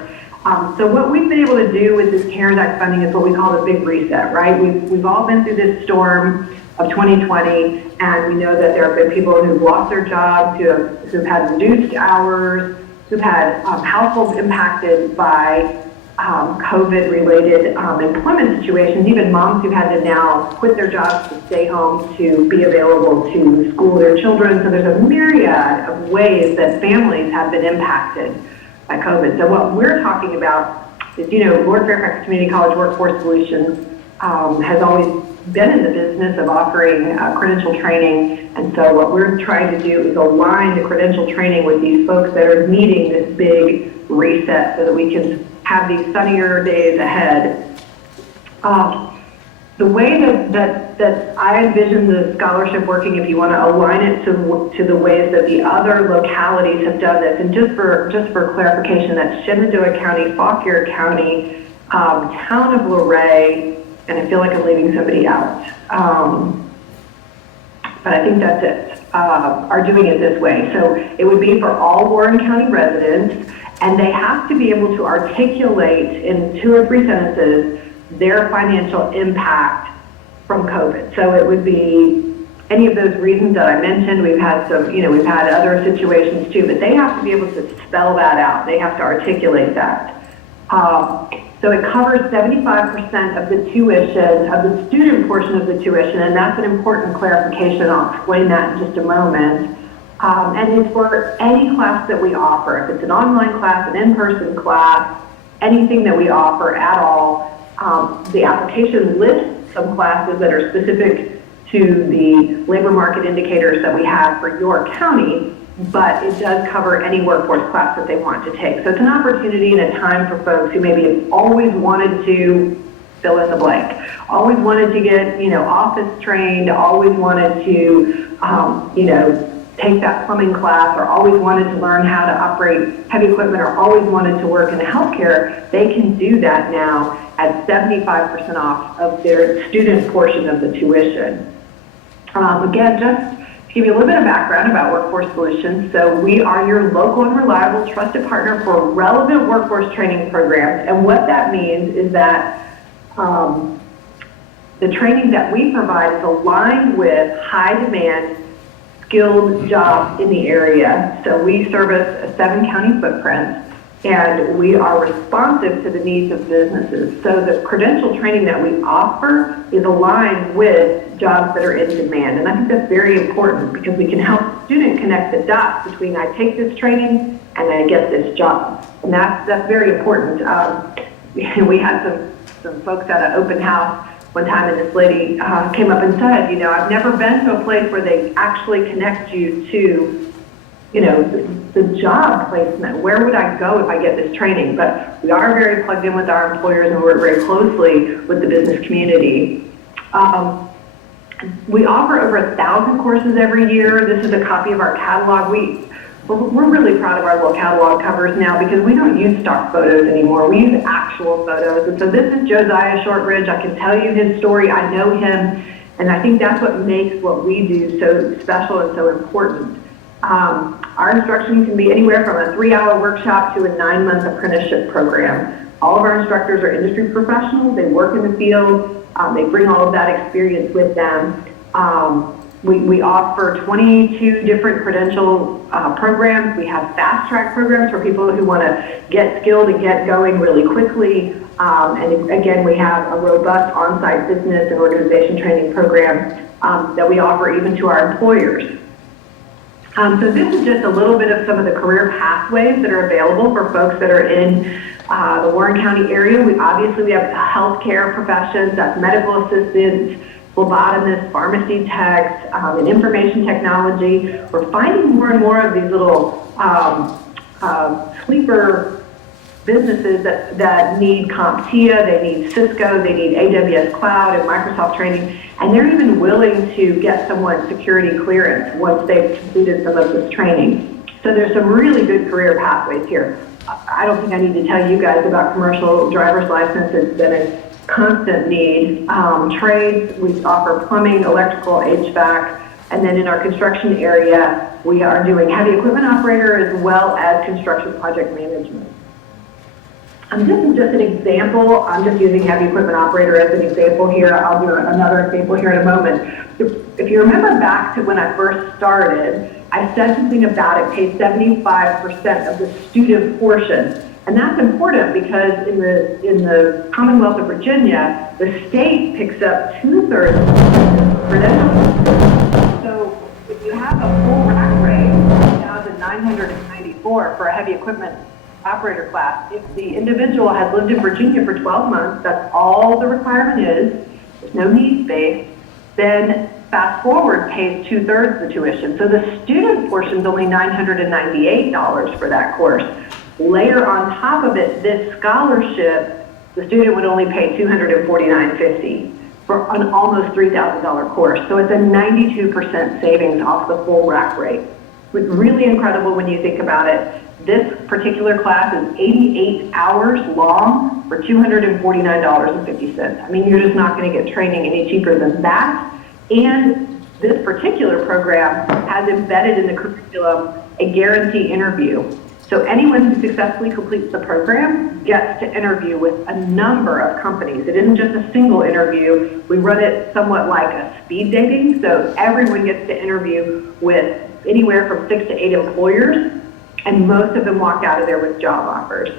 So what we've been able to do with this CARES Act funding is what we call the big reset, right? We've all been through this storm of 2020, and we know that there have been people who've lost their jobs, who've had reduced hours, who've had households impacted by COVID-related employment situations, even moms who've had to now quit their jobs to stay home to be available to school their children. So there's a myriad of ways that families have been impacted by COVID. So what we're talking about is, Lord Fairfax Community College Workforce Solutions has always been in the business of offering credential training. And so what we're trying to do is align the credential training with these folks that are needing this big reset so that we can have these sunnier days ahead. The way that I envision the scholarship working, if you want to align it to the ways that the other localities have done this, and just for clarification, that's Shenandoah County, Fauquier County, Town of Luray, and I feel like I'm leaving somebody out. But I think that's it, are doing it this way. So it would be for all Warren County residents, and they have to be able to articulate in 2 or 3 sentences their financial impact from COVID. So it would be any of those reasons that I mentioned. We've had some, we've had other situations too, but they have to be able to spell that out. They have to articulate that. So it covers 75% of the tuition, of the student portion of the tuition, and that's an important clarification. I'll explain that in just a moment. And it's for any class that we offer. If it's an online class, an in-person class, anything that we offer at all, the application lists some classes that are specific to the labor market indicators that we have for your county, but it does cover any workforce class that they want to take. So it's an opportunity and a time for folks who maybe have always wanted to fill in the blank, always wanted to get, office trained, always wanted to, take that plumbing class, or always wanted to learn how to operate heavy equipment, or always wanted to work in healthcare. They can do that now at 75% off of their student portion of the tuition. Again, just to give you a little bit of background about Workforce Solutions, so we are your local and reliable trusted partner for relevant workforce training programs. And what that means is that the training that we provide is aligned with high demand, skilled jobs in the area. So we service a 7-county footprint, and we are responsive to the needs of businesses. So the credential training that we offer is aligned with jobs that are in demand. And I think that's very important, because we can help the student connect the dots between I take this training and I get this job. And that's very important. We had some folks at an open house one time, and this lady came up and said, I've never been to a place where they actually connect you to, the job placement. Where would I go if I get this training? But we are very plugged in with our employers, and we work very closely with the business community. We offer over 1,000 courses every year. This is a copy of our catalog. We're really proud of our little catalog covers now, because we don't use stock photos anymore. We use actual photos. And so this is Josiah Shortridge. I can tell you his story. I know him. And I think that's what makes what we do so special and so important. Our instruction can be anywhere from a 3-hour workshop to a 9-month apprenticeship program. All of our instructors are industry professionals. They work in the field. They bring all of that experience with them. We offer 22 different credential programs. We have fast track programs for people who want to get skilled and get going really quickly. And again, we have a robust on-site business and organization training program that we offer even to our employers. So this is just a little bit of some of the career pathways that are available for folks that are in the Warren County area. We have healthcare professions, that's medical assistants, phlebotomists, pharmacy techs, and information technology. We're finding more and more of these little sleeper businesses that need CompTIA, they need Cisco, they need AWS Cloud and Microsoft training, and they're even willing to get someone security clearance once they've completed some of this training. So there's some really good career pathways here. I don't think I need to tell you guys about commercial driver's license. It's been a constant need. Trades, we offer plumbing, electrical, HVAC, and then in our construction area, we are doing heavy equipment operator as well as construction project management. This is just an example. I'm just using heavy equipment operator as an example here. I'll do another example here in a moment. If you remember back to when I first started, I said something about it pays 75% of the student portion. And that's important because in the Commonwealth of Virginia, the state picks up 2/3 of credentials. So if you have a full rack rate, 1,994 for a heavy equipment operator class, if the individual has lived in Virginia for 12 months, that's all the requirement is, there's no needs-based, then Fast Forward pays 2/3 the tuition. So the student portion is only $998 for that course. Layer on top of it, this scholarship, the student would only pay $249.50 for an almost $3,000 course. So it's a 92% savings off the full rack rate. It's really incredible when you think about it. This particular class is 88 hours long for $249.50. I mean, you're just not going to get training any cheaper than that. And this particular program has embedded in the curriculum a guarantee interview. So anyone who successfully completes the program gets to interview with a number of companies. It isn't just a single interview. We run it somewhat like a speed dating, so everyone gets to interview with anywhere from 6 to 8 employers, and most of them walk out of there with job offers.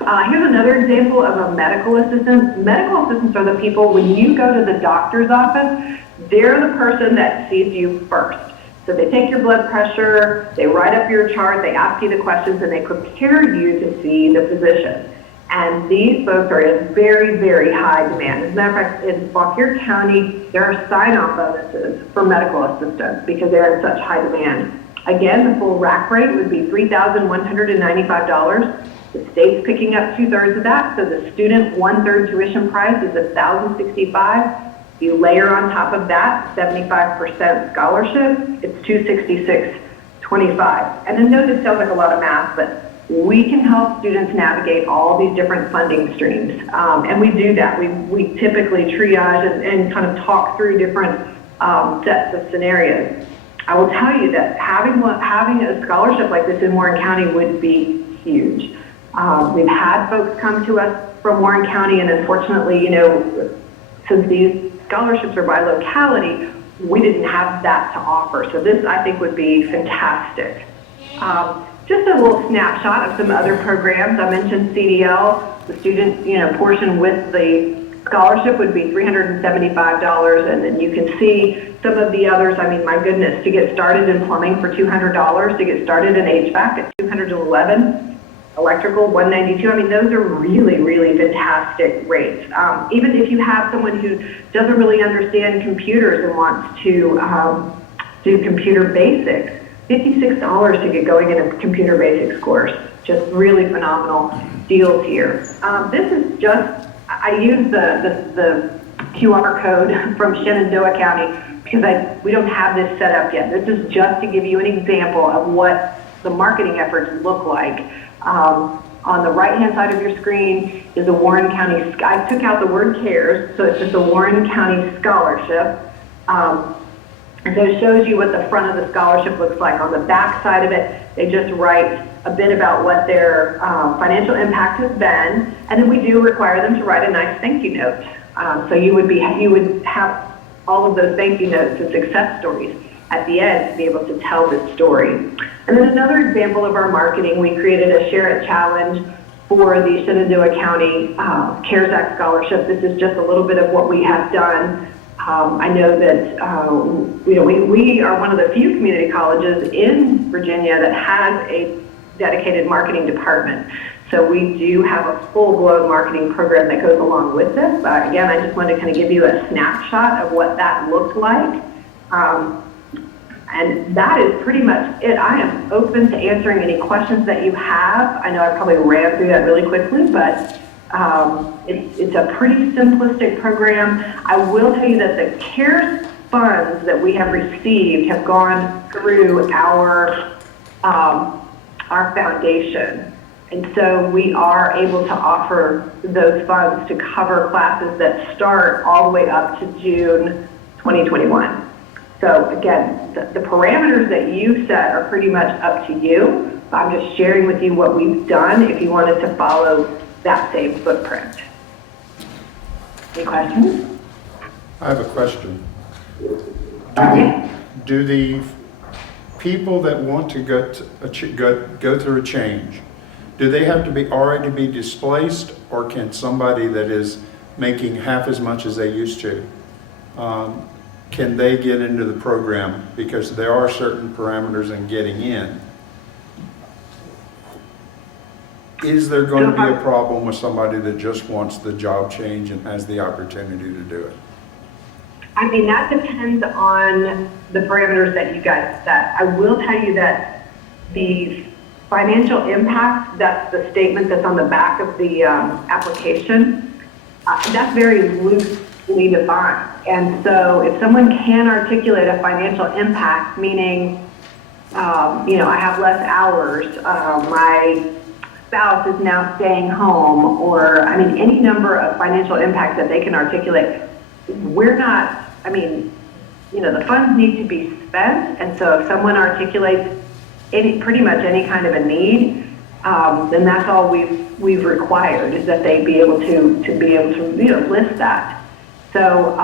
Here's another example of a medical assistant. Medical assistants are the people, when you go to the doctor's office, they're the person that sees you first. So they take your blood pressure, they write up your chart, they ask you the questions, and they prepare you to see the physician. And these folks are in very, very high demand. As a matter of fact, in Fauquier County, there are sign-on bonuses for medical assistants because they're in such high demand. Again, the full rack rate would be $3,195. The state's picking up 2/3 of that, so the student 1/3 tuition price is $1,065. You layer on top of that 75% scholarship, it's $266.25. And I know this sounds like a lot of math, but we can help students navigate all these different funding streams. And we do that. We typically triage and kind of talk through different sets of scenarios. I will tell you that having a scholarship like this in Warren County would be huge. We've had folks come to us from Warren County, and unfortunately, since these scholarships are by locality, we didn't have that to offer. So this, I think, would be fantastic. Just a little snapshot of some other programs. I mentioned CDL. The student, portion with the scholarship would be $375, and then you can see some of the others. I mean, my goodness, to get started in plumbing for $200, to get started in HVAC at $211. Electrical, $192. I mean, those are really, really fantastic rates. Even if you have someone who doesn't really understand computers and wants to do computer basics, $56 to get going in a computer basics course. Just really phenomenal deals here. This is just, I use the QR code from Shenandoah County because we don't have this set up yet. This is just to give you an example of what the marketing efforts look like. On the right-hand side of your screen is a Warren County, I took out the word CARES, so it's just a Warren County scholarship. And so it shows you what the front of the scholarship looks like. On the back side of it, they just write a bit about what their financial impact has been, and then we do require them to write a nice thank you note. So you would have all of those thank you notes and success stories at the end to be able to tell this story. And then another example of our marketing, we created a Share It Challenge for the Shenandoah County CARES Act scholarship. This is just a little bit of what we have done. I know that we are one of the few community colleges in Virginia that has a dedicated marketing department. So we do have a full-blown marketing program that goes along with this. But again, I just wanted to kind of give you a snapshot of what that looked like. And that is pretty much it. I am open to answering any questions that you have. I know I probably ran through that really quickly, but it's a pretty simplistic program. I will tell you that the CARES funds that we have received have gone through our foundation. And so we are able to offer those funds to cover classes that start all the way up to June 2021. So again, the parameters that you set are pretty much up to you. I'm just sharing with you what we've done if you wanted to follow that same footprint. Any questions? I have a question. Okay. Do the people that want to go through a change, do they have to be already be displaced, or can somebody that is making half as much as they used to, can they get into the program? Because there are certain parameters in getting in. Is there going to be a problem with somebody that just wants the job change and has the opportunity to do it? I mean, that depends on the parameters that you guys set. I will tell you that the financial impact, that's the statement that's on the back of the application, that's very loosely defined. And so if someone can articulate a financial impact, meaning, I have less hours, my spouse is now staying home, or, any number of financial impacts that they can articulate, the funds need to be spent. And so if someone articulates pretty much any kind of a need, then that's all we've required, is that they be able to list that. So,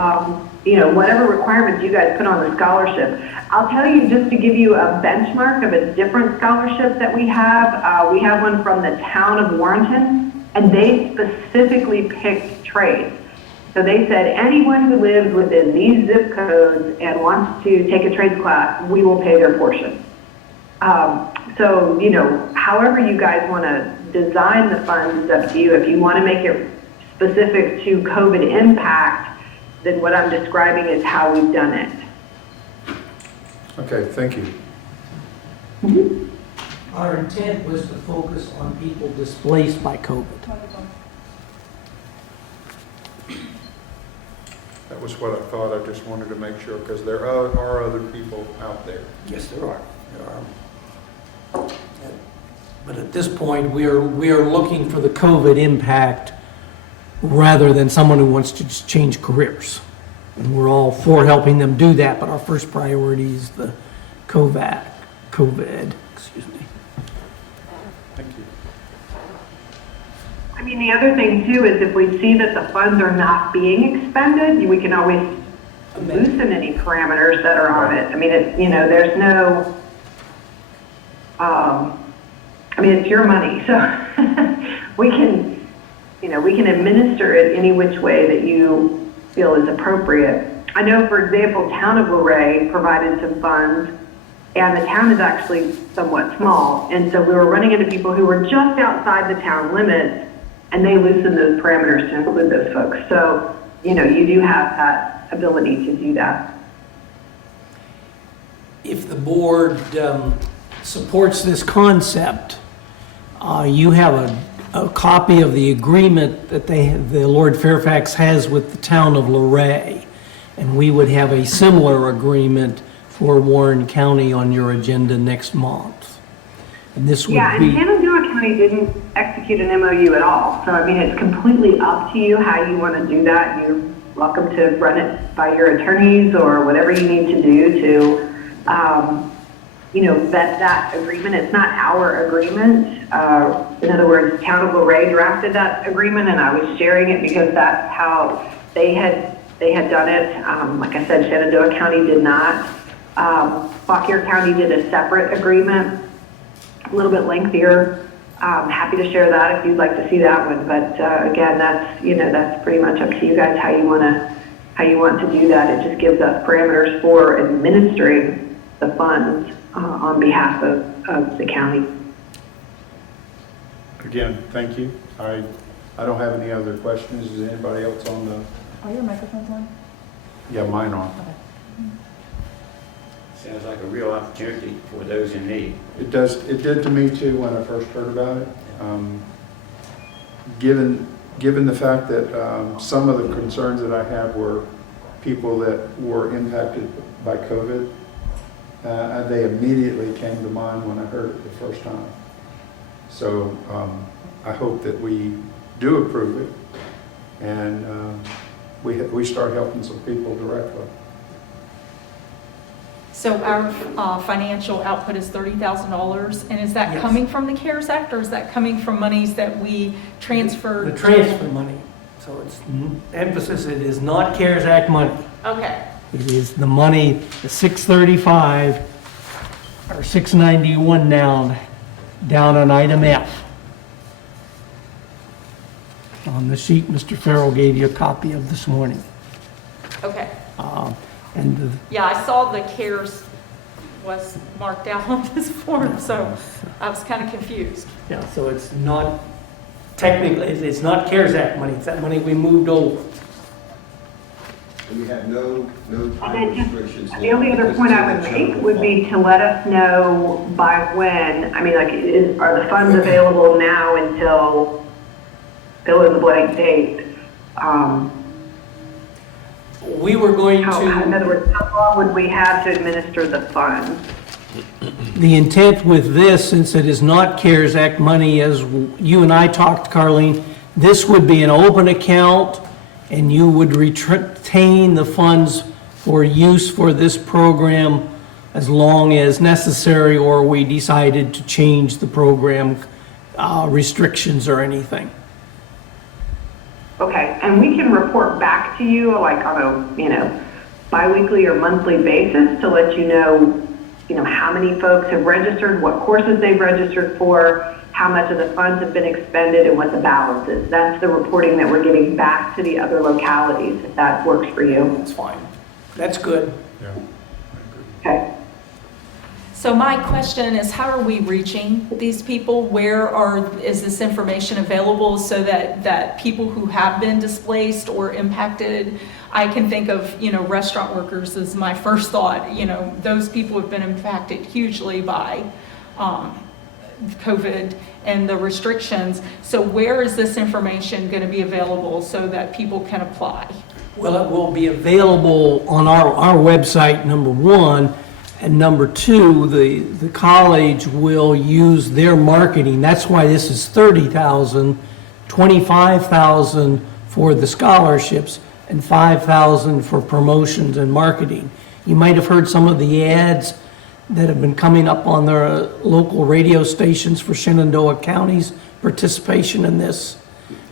whatever requirements you guys put on the scholarship. I'll tell you, just to give you a benchmark of a different scholarship that we have one from the town of Warrenton, and they specifically picked trades. So they said, anyone who lives within these zip codes and wants to take a trades class, we will pay their portion. So, however you guys want to design the funds is up to you. If you want to make it specific to COVID impact, then what I'm describing is how we've done it. Okay, thank you. Our intent was to focus on people displaced by COVID. That was what I thought. I just wanted to make sure, because there are other people out there. Yes, there are. But at this point, we are looking for the COVID impact rather than someone who wants to just change careers. And we're all for helping them do that, but our first priority is the COVID, excuse me. Thank you. I mean, the other thing too is if we see that the funds are not being expended, we can always loosen any parameters that are on it. I mean, there's no, it's your money, so we can administer it any which way that you feel is appropriate. I know, for example, Town of Luray provided some funds, and the town is actually somewhat small, and so we were running into people who were just outside the town limits, and they loosened those parameters to include those folks. So, you do have that ability to do that. If the board supports this concept, you have a copy of the agreement that the Lord Fairfax has with the town of Luray, and we would have a similar agreement for Warren County on your agenda next month. And this would Yeah, be... and Shenandoah County didn't execute an MOU at all. So, it's completely up to you how you want to do that. You're welcome to run it by your attorneys or whatever you need to do to, vet that agreement. It's not our agreement. In other words, Town of Luray drafted that agreement, and I was sharing it because that's how they had done it. Like I said, Shenandoah County did not. Fauquier County did a separate agreement, a little bit lengthier. Happy to share that if you'd like to see that one. But again, that's pretty much up to you guys how you want to do that. It just gives us parameters for administering the funds on behalf of the county. Again, thank you. I don't have any other questions. Is anybody else on the? Are your microphones on? Yeah, mine on. Sounds like a real opportunity for those in need. It did to me too when I first heard about it. Given the fact that some of the concerns that I had were people that were impacted by COVID, they immediately came to mind when I heard it the first time. So I hope that we do approve it and we start helping some people directly. So our financial output is $30,000, and is that Yes. coming from the CARES Act, or is that coming from monies that we transferred? The transfer money. So it's emphasis, it is not CARES Act money. Okay, It is the money, the 635 or 691 now, down on item F. On the sheet Mr. Farrell gave you a copy of this morning. okay. And the Yeah, I saw the CARES was marked out on this form, so I was kind of confused. yeah, so it's not, technically, it's not CARES Act money, it's that money we moved over. And we have no And time then just, restrictions. the only other point I would make would be to let us know by when, are the funds available now until fill in the blank date? We were going In to, other words, how long would we have to administer the funds? the intent with this, since it is not CARES Act money, as you and I talked, Carlene, this would be an open account, and you would retain the funds for use for this program as long as necessary, or we decided to change the program restrictions or anything. Okay, and we can report back to you like on a, biweekly or monthly basis to let you know, how many folks have registered, what courses they've registered for, how much of the funds have been expended, and what the balance is. That's the reporting that we're getting back to the other localities, if that works for you. That's fine. That's good. Okay. So my question is, how are we reaching these people? Is this information available so that people who have been displaced or impacted, I can think of, restaurant workers as my first thought, those people have been impacted hugely by COVID and the restrictions. So where is this information going to be available so that people can apply? Well, it will be available on our website, number one, and number two, the college will use their marketing. That's why this is $30,000, $25,000 for the scholarships, and $5,000 for promotions and marketing. You might have heard some of the ads that have been coming up on their local radio stations for Shenandoah County's participation in this,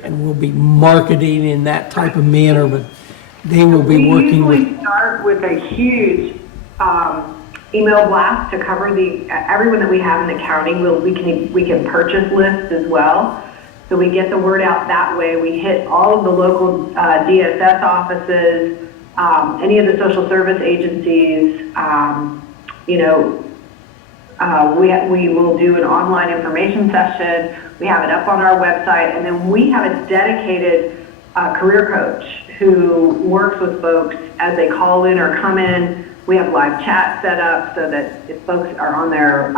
and we'll be marketing in that type of manner, but they will be working with... We usually start with a huge email blast to cover everyone that we have in the county. We can purchase lists as well. So we get the word out that way. We hit all of the local DSS offices, any of the social service agencies. We will do an online information session. We have it up on our website, and then we have a dedicated career coach who works with folks as they call in or come in. We have live chat set up so that if folks are on their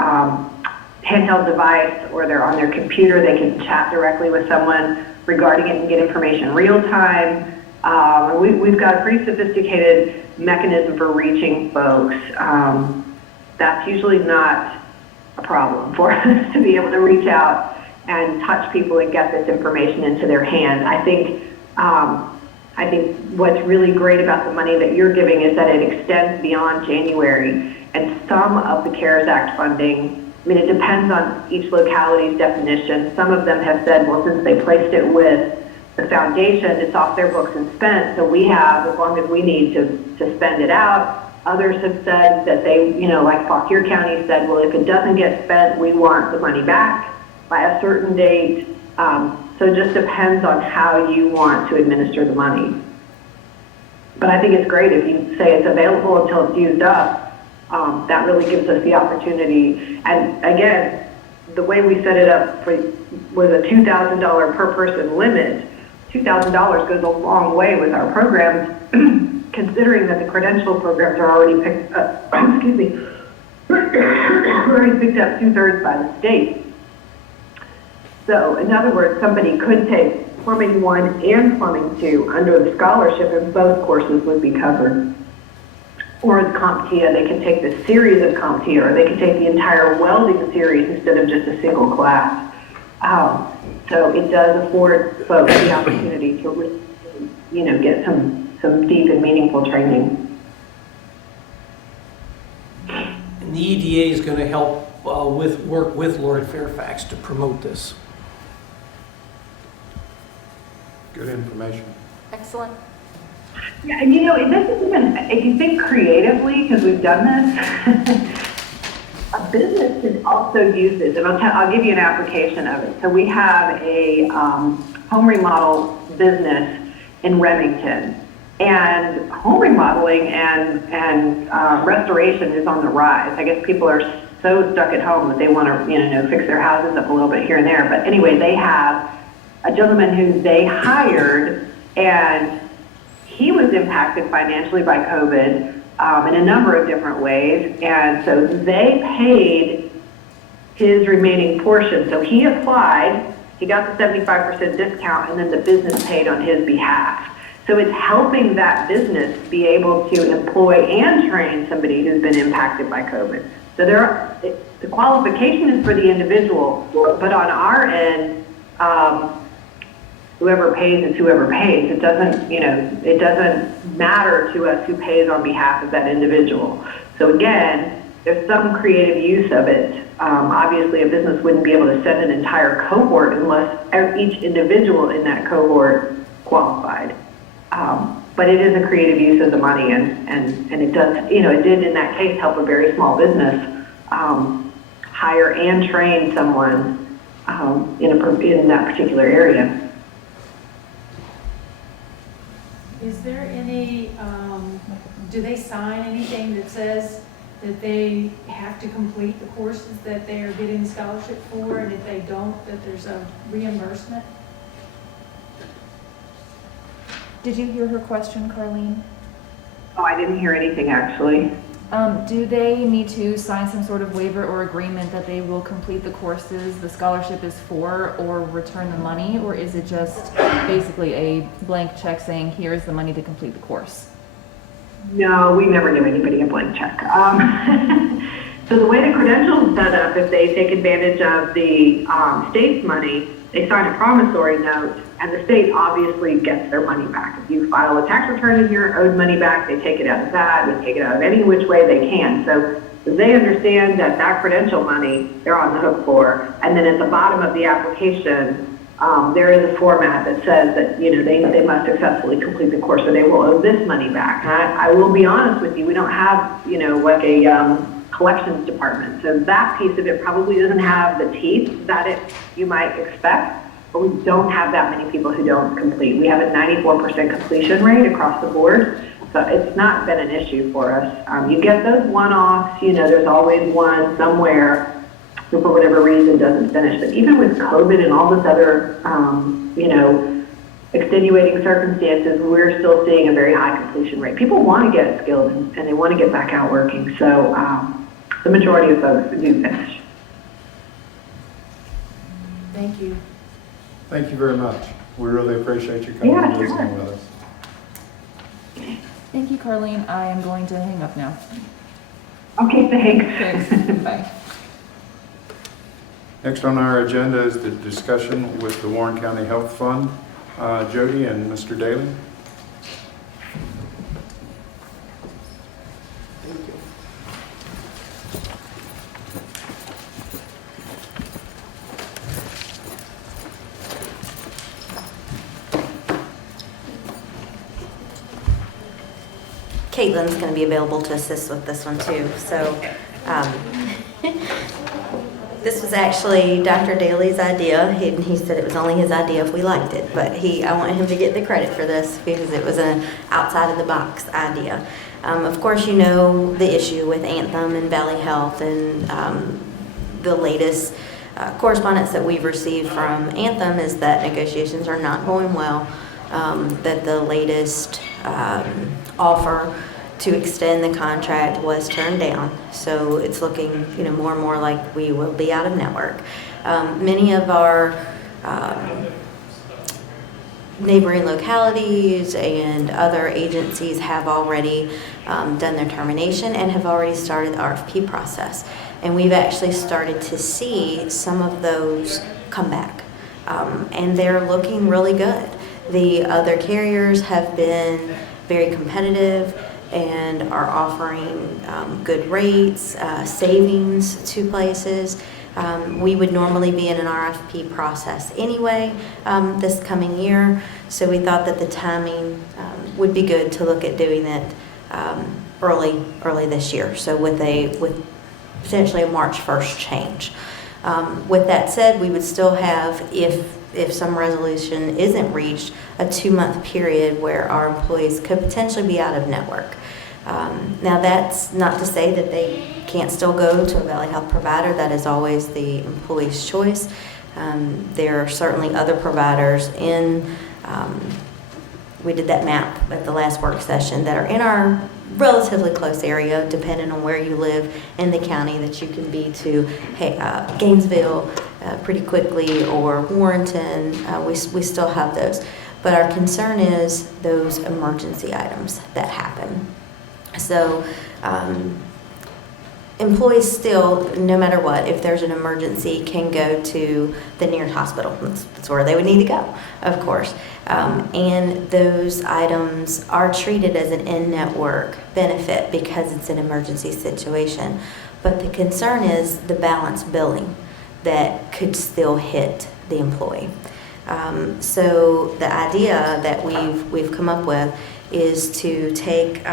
handheld device or they're on their computer, they can chat directly with someone regarding it and get information real time. We've got a pretty sophisticated mechanism for reaching folks. That's usually not a problem for us to be able to reach out and touch people and get this information into their hand. I think what's really great about the money that you're giving is that it extends beyond January, and some of the CARES Act funding, it depends on each locality's definition. Some of them have said, well, since they placed it with the foundation, it's off their books and spent, so we have as long as we need to spend it out. Others have said that they, like Fauquier County said, well, if it doesn't get spent, we want the money back by a certain date. So it just depends on how you want to administer the money. But I think it's great if you say it's available until it's used up. That really gives us the opportunity. And again, the way we set it up was a $2,000 per person limit. $2,000 goes a long way with our programs, considering that the credential programs are already picked up, already picked up 2/3 by the state. So in other words, somebody could take Plumbing 1 and Plumbing 2 under the scholarship, and both courses would be covered. Or as CompTIA, they could take the series of CompTIA, or they could take the entire welding series instead of just a single class. So it does afford folks the opportunity to, get some deep and meaningful training. And the EDA is going to help work with Lord Fairfax to promote this. Good information. Excellent. Yeah, and this is even, if you think creatively, because we've done this, a business can also use this, and I'll give you an application of it. So we have a home remodel business in Remington, and home remodeling and restoration is on the rise. I guess people are so stuck at home that they want to, fix their houses up a little bit here and there. But anyway, they have a gentleman who they hired, and he was impacted financially by COVID in a number of different ways. And so they paid his remaining portion. So he applied, he got the 75% discount, and then the business paid on his behalf. So it's helping that business be able to employ and train somebody who's been impacted by COVID. So the qualification is for the individual, but on our end, whoever pays is whoever pays. It doesn't matter to us who pays on behalf of that individual. So again, there's some creative use of it. Obviously, a business wouldn't be able to send an entire cohort unless each individual in that cohort qualified. But it is a creative use of the money, and it does, it did in that case help a very small business hire and train someone in that particular area. Is there any, do they sign anything that says that they have to complete the courses that they are getting scholarship for, and if they don't, that there's a reimbursement? Did you hear her question, Carlene? Oh, I didn't hear anything actually. Do they need to sign some sort of waiver or agreement that they will complete the courses the scholarship is for, or return the money, or is it just basically a blank check saying, here's the money to complete the course? No, we never give anybody a blank check. So the way the credentials is set up, if they take advantage of the state's money, they sign a promissory note, and the state obviously gets their money back. If you file a tax return and you're owed money back, they take it out of that, they take it out of any which way they can. So they understand that that credential money they're on the hook for, and then at the bottom of the application, there is a format that says that they must successfully complete the course or they will owe this money back. And I will be honest with you, we don't have like a collections department, so that piece of it probably doesn't have the teeth that you might expect. But we don't have that many people who don't complete. We have a 94% completion rate across the board, so it's not been an issue for us. You get those one-offs, there's always one somewhere who for whatever reason doesn't finish. But even with COVID and all this other, extenuating circumstances, we're still seeing a very high completion rate. People want to get skilled and they want to get back out working, so the majority of folks do finish. Thank you. Thank you very much. We really appreciate you coming and listening with us. Thank you, Carlene. I am going to hang up now. Okay, thanks. Thanks. Bye. Next on our agenda is the discussion with the Warren County Health Fund. Jody and Mr. Daly. Caitlin's going to be available to assist with this one too. So this was actually Dr. Daly's idea. He said it was only his idea if we liked it, but I wanted him to get the credit for this because it was an outside of the box idea. Of course, you know the issue with Anthem and Valley Health and the latest correspondence that we've received from Anthem is that negotiations are not going well, that the latest offer to extend the contract was turned down. So it's looking, more and more like we will be out of network. Many of our neighboring localities and other agencies have already done their termination and have already started the RFP process. And we've actually started to see some of those come back. And they're looking really good. The other carriers have been very competitive and are offering good rates, savings to places. We would normally be in an RFP process anyway this coming year, so we thought that the timing would be good to look at doing it early this year, so with potentially a March 1st change. With that said, we would still have, if some resolution isn't reached, a 2-month period where our employees could potentially be out of network. Now that's not to say that they can't still go to a Valley Health provider. That is always the employee's choice. There are certainly other providers we did that map at the last work session that are in our relatively close area, depending on where you live in the county, that you can be to Gainesville pretty quickly, or Warrenton. We still have those. But our concern is those emergency items that happen. So employees still, no matter what, if there's an emergency, can go to the nearest hospital. That's where they would need to go, of course. And those items are treated as an in-network benefit because it's an emergency situation. But the concern is the balance billing that could still hit the employee. So the idea that we've come up with is to take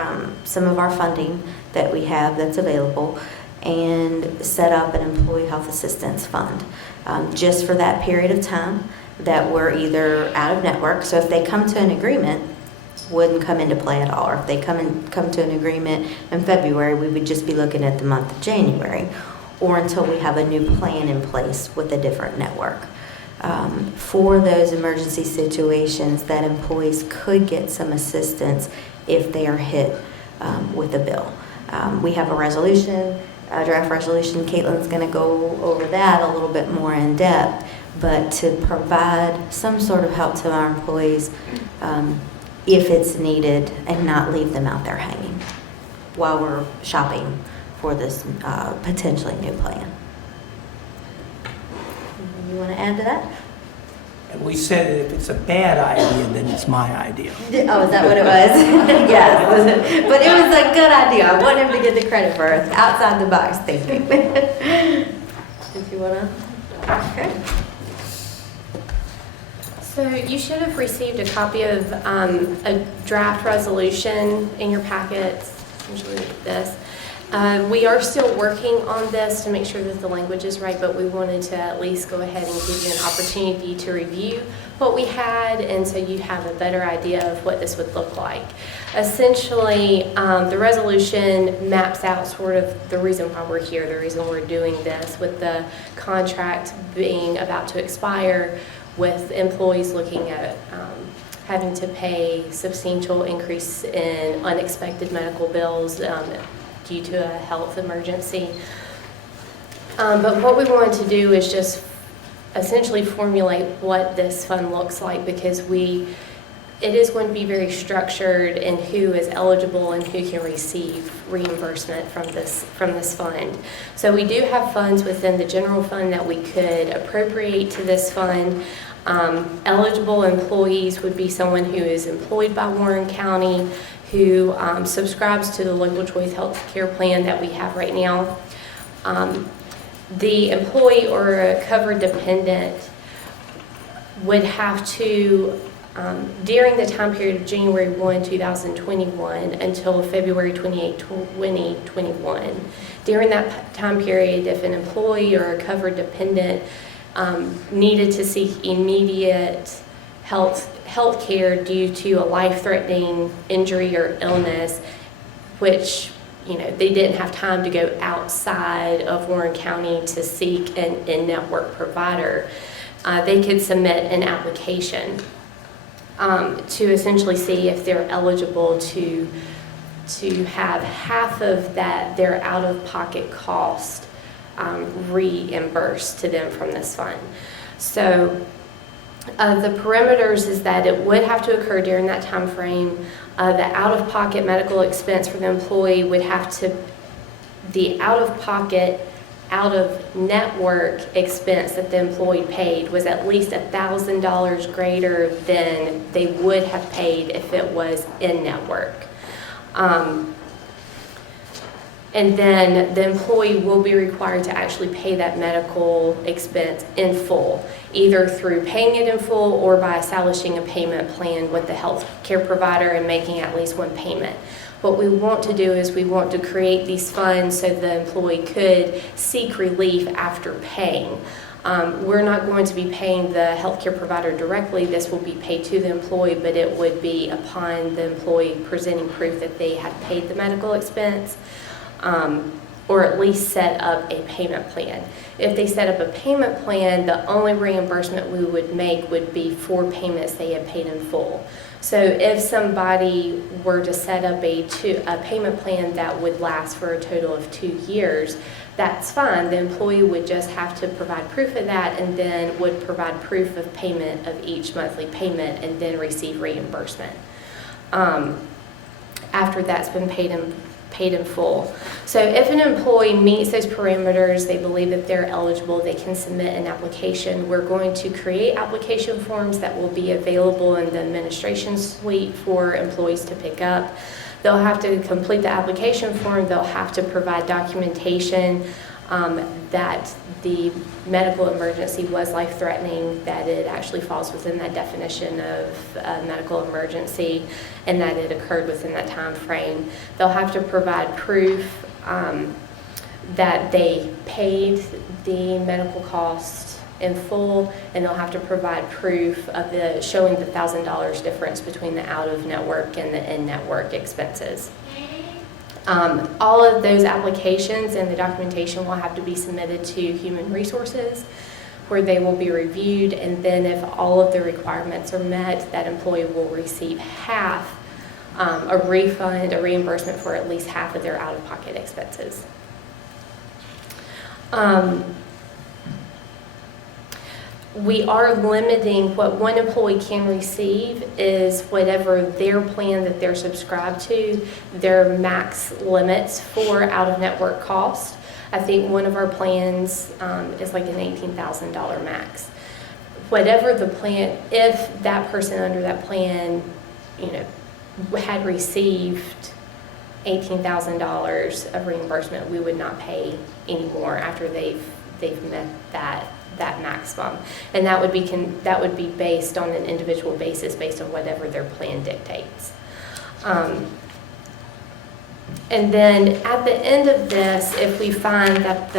some of our funding that we have that's available and set up an employee health assistance fund just for that period of time that we're either out of network. So if they come to an agreement, wouldn't come into play at all. Or if they come to an agreement in February, we would just be looking at the month of January, or until we have a new plan in place with a different network. For those emergency situations, that employees could get some assistance if they are hit with a bill. We have a resolution, a draft resolution. Caitlin's going to go over that a little bit more in depth, but to provide some sort of help to our employees if it's needed and not leave them out there hanging while we're shopping for this potentially new plan. You want to add to that? And we said that if it's a bad idea, then it's my idea. Oh, is that what it was? Yes. But it was a good idea. I want him to get the credit for outside the box thinking. Did you want to? Okay. So you should have received a copy of a draft resolution in your packets, essentially this. We are still working on this to make sure that the language is right, but we wanted to at least go ahead and give you an opportunity to review what we had, and so you have a better idea of what this would look like. Essentially, the resolution maps out sort of the reason why we're here, the reason we're doing this, with the contract being about to expire, with employees looking at having to pay substantial increase in unexpected medical bills due to a health emergency. But what we wanted to do is just essentially formulate what this fund looks like, because it is going to be very structured in who is eligible and who can receive reimbursement from this fund. So we do have funds within the general fund that we could appropriate to this fund. Eligible employees would be someone who is employed by Warren County, who subscribes to the local choice health care plan that we have right now. The employee or a covered dependent would have to, during the time period of January 1, 2021 until February 28, 2021, during that time period, if an employee or a covered dependent needed to seek immediate health care due to a life-threatening injury or illness, which they didn't have time to go outside of Warren County to seek an in-network provider, they could submit an application to essentially see if they're eligible to have half of their out-of-pocket cost reimbursed to them from this fund. So the parameters is that it would have to occur during that time frame. The out-of-pocket medical expense for the employee would have to, the out-of-pocket, out-of-network expense that the employee paid was at least $1,000 greater than they would have paid if it was in-network. And then the employee will be required to actually pay that medical expense in full, either through paying it in full or by establishing a payment plan with the health care provider and making at least one payment. What we want to do is we want to create these funds so the employee could seek relief after paying. We're not going to be paying the healthcare provider directly. This will be paid to the employee, but it would be upon the employee presenting proof that they had paid the medical expense. Or at least set up a payment plan. If they set up a payment plan, the only reimbursement we would make would be for payments they had paid in full. So if somebody were to set up a payment plan that would last for a total of 2 years, that's fine. The employee would just have to provide proof of that, and then would provide proof of payment of each monthly payment, and then receive reimbursement after that's been paid in full. So if an employee meets those parameters, they believe that they're eligible, they can submit an application. We're going to create application forms that will be available in the administration suite for employees to pick up. They'll have to complete the application form, they'll have to provide documentation that the medical emergency was life-threatening, that it actually falls within that definition of medical emergency, and that it occurred within that time frame. They'll have to provide proof that they paid the medical costs in full, and they'll have to provide proof of showing the $1,000 difference between the out-of-network and the in-network expenses. All of those applications and the documentation will have to be submitted to Human Resources, where they will be reviewed, and then if all of the requirements are met, that employee will receive half, a refund, a reimbursement for at least half of their out-of-pocket expenses. We are limiting what one employee can receive is whatever their plan that they're subscribed to, their max limits for out-of-network cost. I think one of our plans is like an $18,000 max. Whatever the plan, if that person under that plan, had received $18,000 of reimbursement, we would not pay any more after they've met that maximum, and that would be based on an individual basis, based on whatever their plan dictates. And then at the end of this, if we find that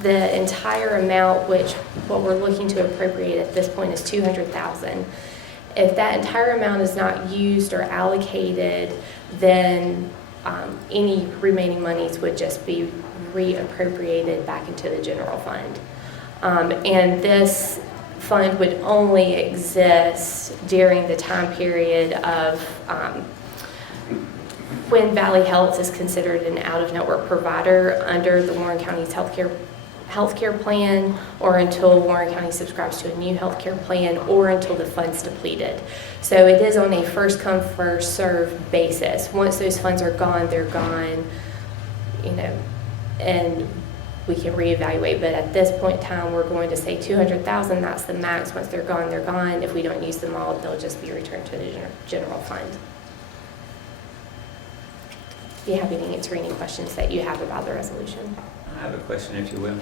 the entire amount, which what we're looking to appropriate at this point is $200,000, if that entire amount is not used or allocated, then any remaining monies would just be reappropriated back into the general fund. And this fund would only exist during the time period of when Valley Health is considered an out-of-network provider under the Warren County's healthcare plan, or until Warren County subscribes to a new healthcare plan, or until the fund's depleted. So it is on a first-come, first-served basis. Once those funds are gone, they're gone, and we can reevaluate. But at this point in time, we're going to say $200,000, that's the max. Once they're gone, they're gone. If we don't use them all, they'll just be returned to the general fund. Be happy to answer any questions that you have about the resolution. I have a question, if you will.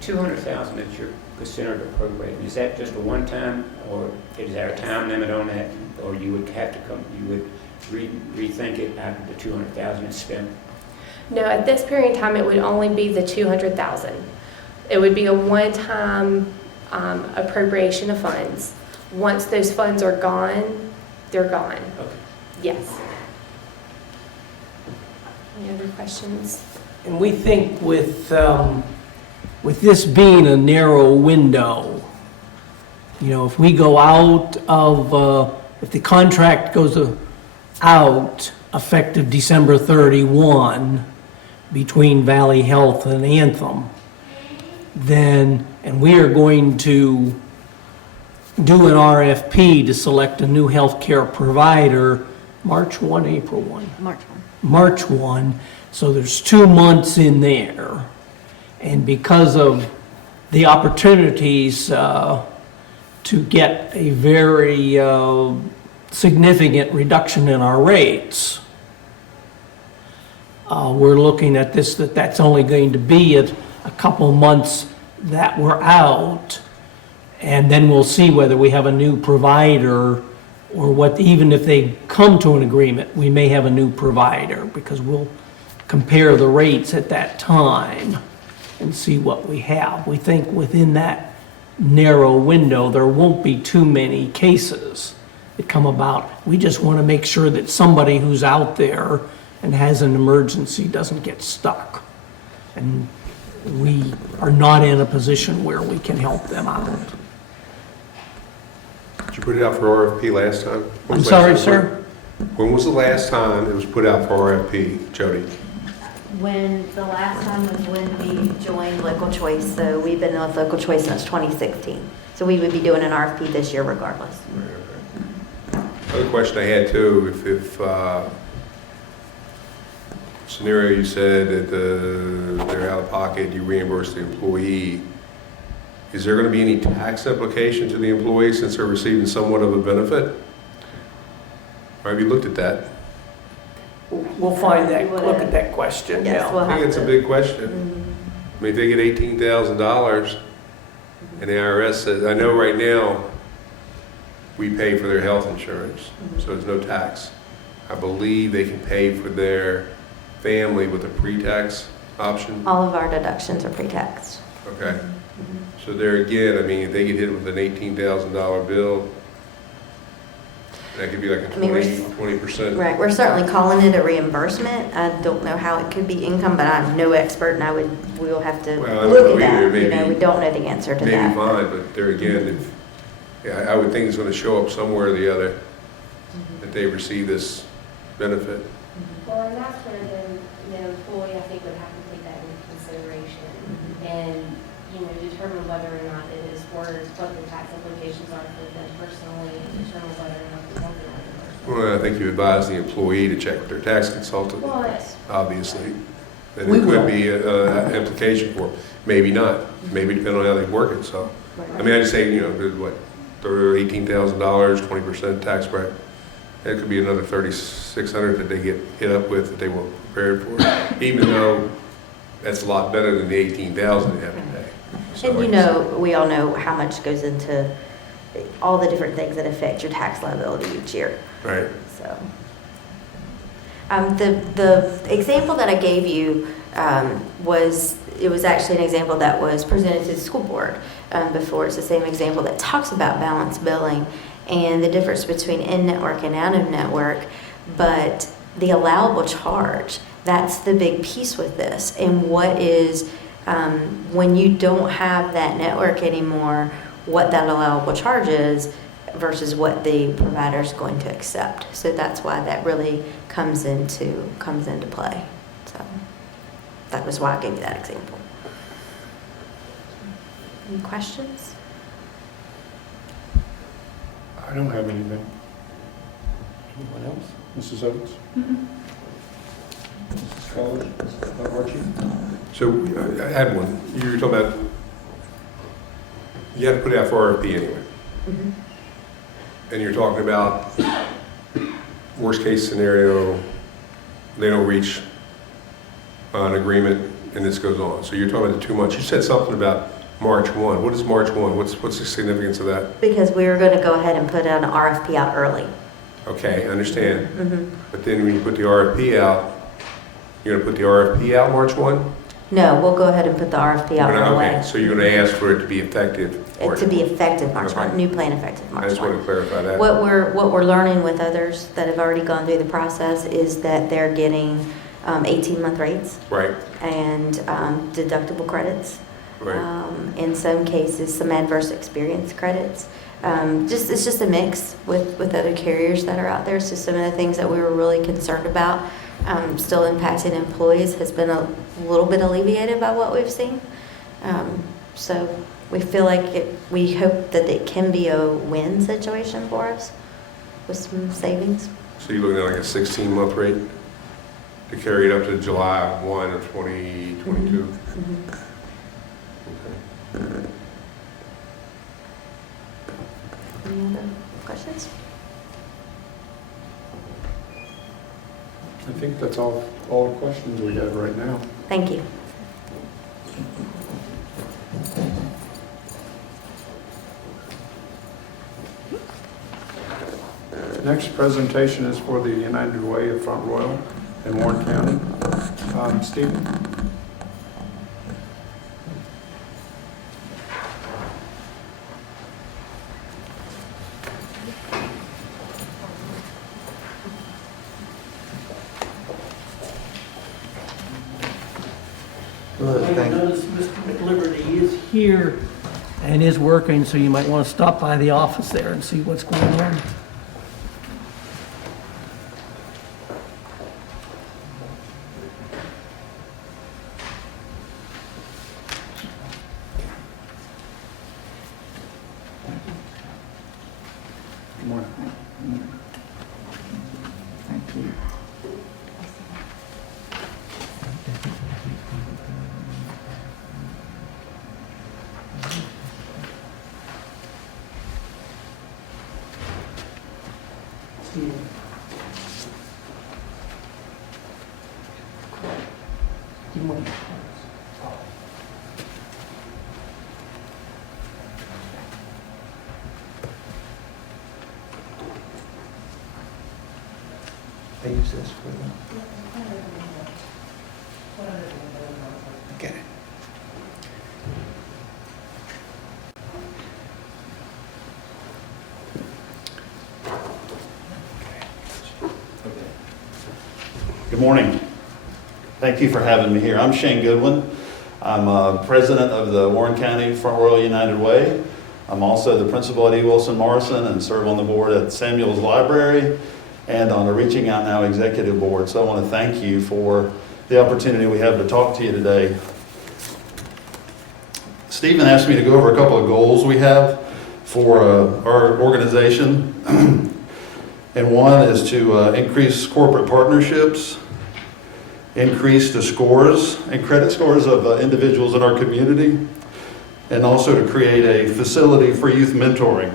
The $200,000 that you're considered appropriating, is that just a one-time, or is there a time limit on that, or you would have to rethink it after the $200,000 is spent? No, at this period in time, it would only be the $200,000. It would be a one-time appropriation of funds. Once those funds are gone, they're gone. Okay. Yes. Any other questions? And we think with this being a narrow window, if we go out of, if the contract goes out effective December 31 between Valley Health and Anthem, then, and we are going to do an RFP to select a new healthcare provider March 1, April 1. March 1, so there's 2 months in there. And because of the opportunities to get a very significant reduction in our rates, we're looking at this, that's only going to be a couple months that we're out, and then we'll see whether we have a new provider, or what, even if they come to an agreement, we may have a new provider, because we'll compare the rates at that time and see what we have. We think within that narrow window, there won't be too many cases that come about. We just want to make sure that somebody who's out there and has an emergency doesn't get stuck. And we are not in a position where we can help them out. Did you put it out for RFP last time? I'm sorry, sir? When was the last time it was put out for RFP, Jody? When the last time was when we joined Local Choice, so we've been with Local Choice since 2016. So we would be doing an RFP this year regardless. Another question I had too, if scenario you said that they're out of pocket, you reimburse the employee, is there going to be any tax implication to the employee since they're receiving somewhat of a benefit? Or have you looked at that? we'll find that, look at that question, Yes, yeah. we'll I think have it's a to. big question. I mean, if they get $18,000 and the IRS says, I know right now, we pay for their health insurance, so there's no tax. I believe they can pay for their family with a pre-tax option. All of our deductions are pre-tax. Okay. So there again, I mean, if they get hit with an $18,000 bill, that could be like a I mean, 20%. Right, we're certainly calling it a reimbursement. I don't know how it could be income, but I'm no expert and we will have to Well, I don't look know at either. that. You know, Maybe- we don't know the answer to Maybe that. fine, but there again, if, yeah, I would think it's gonna show up somewhere or the other that they receive this benefit. Well, and that's where the employee, I think, would have to take that into consideration and, determine whether or not it is worth what the tax implications are for them personally, and determine whether or not they want the reimbursement. Well, I think you advise the employee to check with their tax consultant, Well, that's, obviously. And We it will. could be an implication for them. Maybe not, maybe depending on how they work it, so. I mean, I just say, there's what, $18,000, 20% tax bracket. That could be another $3,600 that they get hit up with that they weren't prepared for, even though that's a lot better than the $18,000 they have to pay. So, And we all know how much goes into all the different things that affect your tax liability each year. Right. So, the example that I gave you was actually an example that was presented to the school board before. It's the same example that talks about balance billing and the difference between in-network and out-of-network, but the allowable charge, that's the big piece with this. And what is, when you don't have that network anymore, what that allowable charge is versus what the provider is going to accept. So that's why that really comes into play. So that was why I gave you that example. Any questions? I don't have anything. Anyone else? Mrs. Oates? Mrs. College? Archie? So I had one. You were talking about, you have to put it out for RFP anyway. Mm-hmm. And you're talking about worst case scenario, they don't reach an agreement and this goes on. So you're talking about the 2 months. You said something about March 1. What is March 1? What's the significance of that? Because we were going to go ahead and put an RFP out early. Okay, I understand. Mm-hmm. But then when you put the RFP out, you're going to put the RFP out March 1? No, we'll go ahead and put the RFP out right away. Okay, so you're going to ask for it to be effective? To be effective March 1, Okay. new plan effective I March just want 1. to clarify that. What we're learning with others that have already gone through the process is that they're getting 18-month rates Right, and deductible credits. right. In some cases, some adverse experience credits. It's just a mix with other carriers that are out there. So some of the things that we were really concerned about still impacting employees has been a little bit alleviated by what we've seen. So we feel like we hope that it can be a win situation for us with some savings. So you're looking at like a 16-month rate to carry it up to July 1 of 2022? Mm-hmm. Okay. Any other questions? I think that's all the questions we have right now. Thank you. Next presentation is for the United Way of Front Royal in Warren County. Stephen? I noticed Mr. McLiberty is here and is working, so you might want to stop by the office there and see what's going on. Good morning. Thank you. Okay. Good morning. Thank you for having me here. I'm Shane Goodwin. I'm president of the Warren County Front Royal United Way. I'm also the principal at E. Wilson Morrison and serve on the board at Samuel's Library and on the Reaching Out Now Executive Board. So I want to thank you for the opportunity we have to talk to you today. Stephen asked me to go over a couple of goals we have for our organization. And one is to increase corporate partnerships, increase the scores and credit scores of individuals in our community, and also to create a facility for youth mentoring.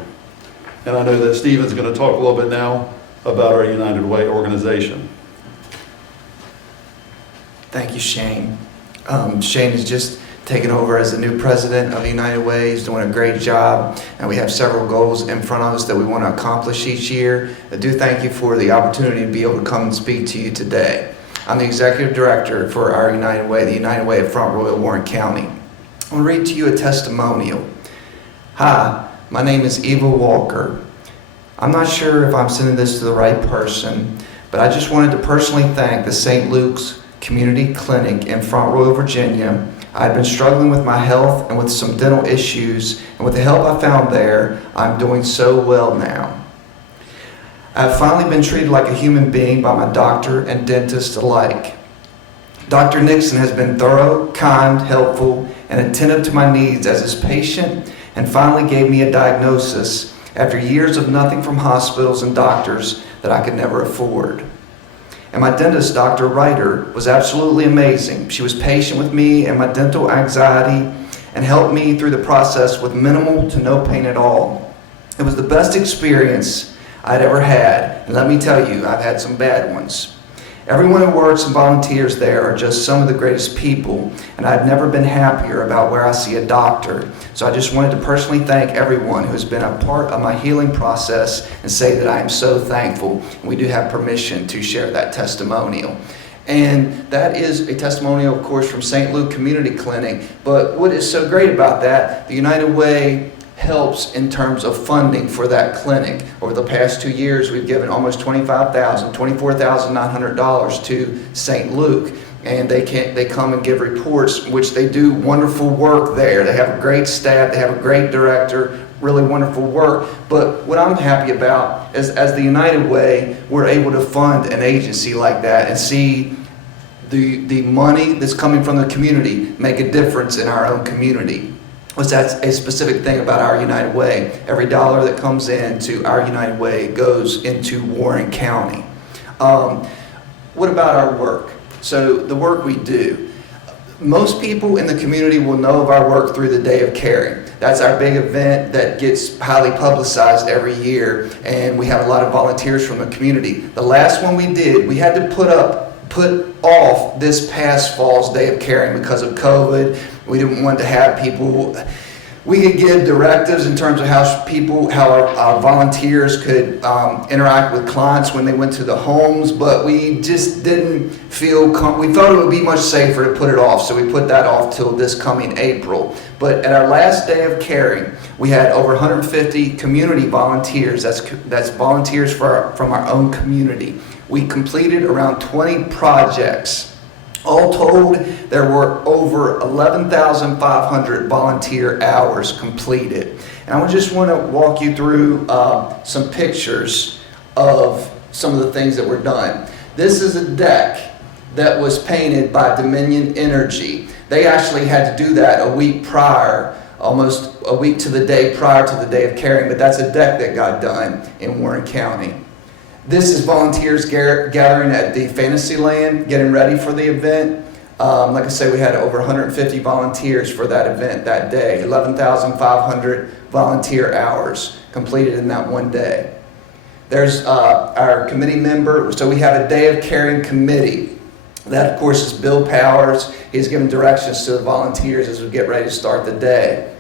And I know that Stephen's going to talk a little bit now about our United Way organization. Thank you, Shane. Shane has just taken over as the new president of United Way. He's doing a great job, and we have several goals in front of us that we want to accomplish each year. I do thank you for the opportunity to be able to come and speak to you today. I'm the executive director for our United Way, the United Way of Front Royal, Warren County. I want to read to you a testimonial. Hi, my name is Eva Walker. I'm not sure if I'm sending this to the right person, but I just wanted to personally thank the St. Luke's Community Clinic in Front Royal, Virginia. I've been struggling with my health and with some dental issues, and with the help I found there, I'm doing so well now. I've finally been treated like a human being by my doctor and dentist alike. Dr. Nixon has been thorough, kind, helpful, and attentive to my needs as his patient, and finally gave me a diagnosis after years of nothing from hospitals and doctors that I could never afford. And my dentist, Dr. Ryder, was absolutely amazing. She was patient with me and my dental anxiety and helped me through the process with minimal to no pain at all. It was the best experience I'd ever had, and let me tell you, I've had some bad ones. Everyone who works and volunteers there are just some of the greatest people, and I've never been happier about where I see a doctor. So I just wanted to personally thank everyone who has been a part of my healing process and say that I am so thankful. We do have permission to share that testimonial. And that is a testimonial, of course, from St. Luke Community Clinic. But what is so great about that, the United Way helps in terms of funding for that clinic. Over the past 2 years, we've given almost $24,900 to St. Luke. And they come and give reports, which they do wonderful work there. They have a great staff, they have a great director, really wonderful work. But what I'm happy about is, as the United Way, we're able to fund an agency like that and see the money that's coming from the community make a difference in our own community. That's a specific thing about our United Way. Every dollar that comes into our United Way goes into Warren County. What about our work? So the work we do. Most people in the community will know of our work through the Day of Caring. That's our big event that gets highly publicized every year, and we have a lot of volunteers from the community. The last one we did, we had to put off this past fall's Day of Caring because of COVID. We didn't want to have people. We could give directives in terms of how our volunteers could interact with clients when they went to the homes, but we just didn't feel we thought it would be much safer to put it off, so we put that off till this coming April. But at our last Day of Caring, we had over 150 community volunteers. That's volunteers from our own community. We completed around 20 projects. All told, there were over 11,500 volunteer hours completed. And I just want to walk you through some pictures of some of the things that were done. This is a deck that was painted by Dominion Energy. They actually had to do that a week prior, almost a week to the day prior to the Day of Caring, but that's a deck that got done in Warren County. This is volunteers gathering at the Fantasyland, getting ready for the event. Like I say, we had over 150 volunteers for that event that day. 11,500 volunteer hours completed in that one day. There's our committee member. So we have a Day of Caring committee. That, of course, is Bill Powers. He's giving directions to the volunteers as we get ready to start the day.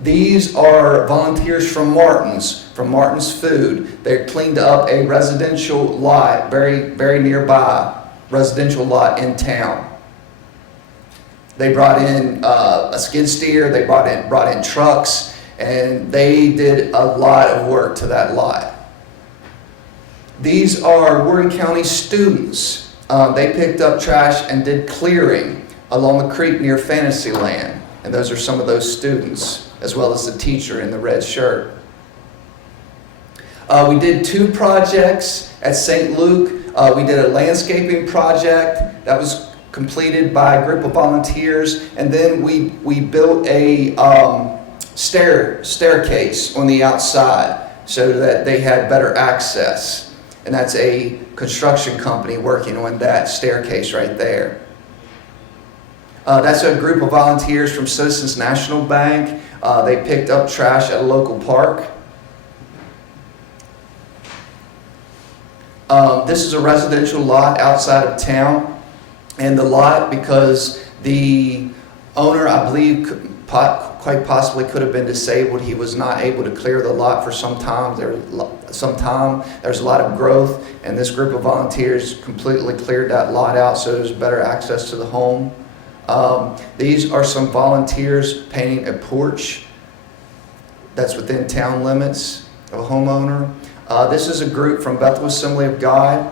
These are volunteers from Martin's Food. They cleaned up a residential lot, very nearby residential lot in town. They brought in a skid steer, they brought in trucks, and they did a lot of work to that lot. These are Warren County students. They picked up trash and did clearing along the creek near Fantasyland. And those are some of those students, as well as the teacher in the red shirt. We did 2 projects at St. Luke. We did a landscaping project that was completed by a group of volunteers, and then we built a staircase on the outside so that they had better access. And that's a construction company working on that staircase right there. That's a group of volunteers from Citizens National Bank. They picked up trash at a local park. This is a residential lot outside of town. And the lot, because the owner, I believe, quite possibly could have been disabled, he was not able to clear the lot for some time. There's a lot of growth, and this group of volunteers completely cleared that lot out so there's better access to the home. These are some volunteers painting a porch that's within town limits of a homeowner. This is a group from Bethel Assembly of God.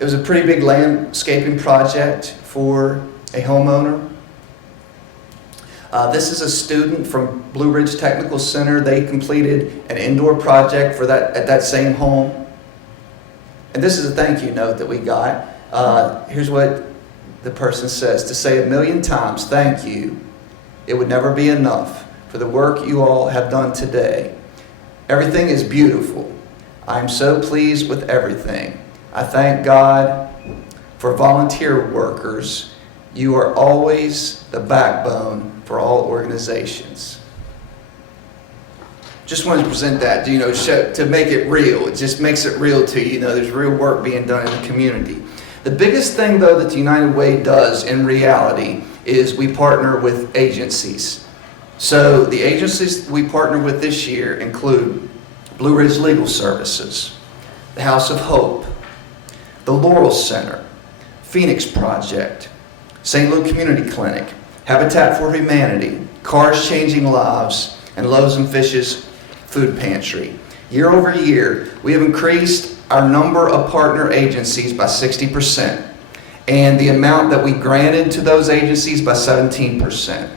It was a pretty big landscaping project for a homeowner. This is a student from Blue Ridge Technical Center. They completed an indoor project at that same home. And this is a thank you note that we got. Here's what the person says: to say 1,000,000 times thank you, it would never be enough for the work you all have done today. Everything is beautiful. I am so pleased with everything. I thank God for volunteer workers. You are always the backbone for all organizations. Just wanted to present that, to make it real. It just makes it real to you. There's real work being done in the community. The biggest thing, though, that the United Way does in reality is we partner with agencies. So the agencies we partner with this year include Blue Ridge Legal Services, the House of Hope, the Laurel Center, Phoenix Project, St. Luke Community Clinic, Habitat for Humanity, Cars Changing Lives, and Loaves and Fishes Food Pantry. Year over year, we have increased our number of partner agencies by 60%, and the amount that we granted to those agencies by 17%.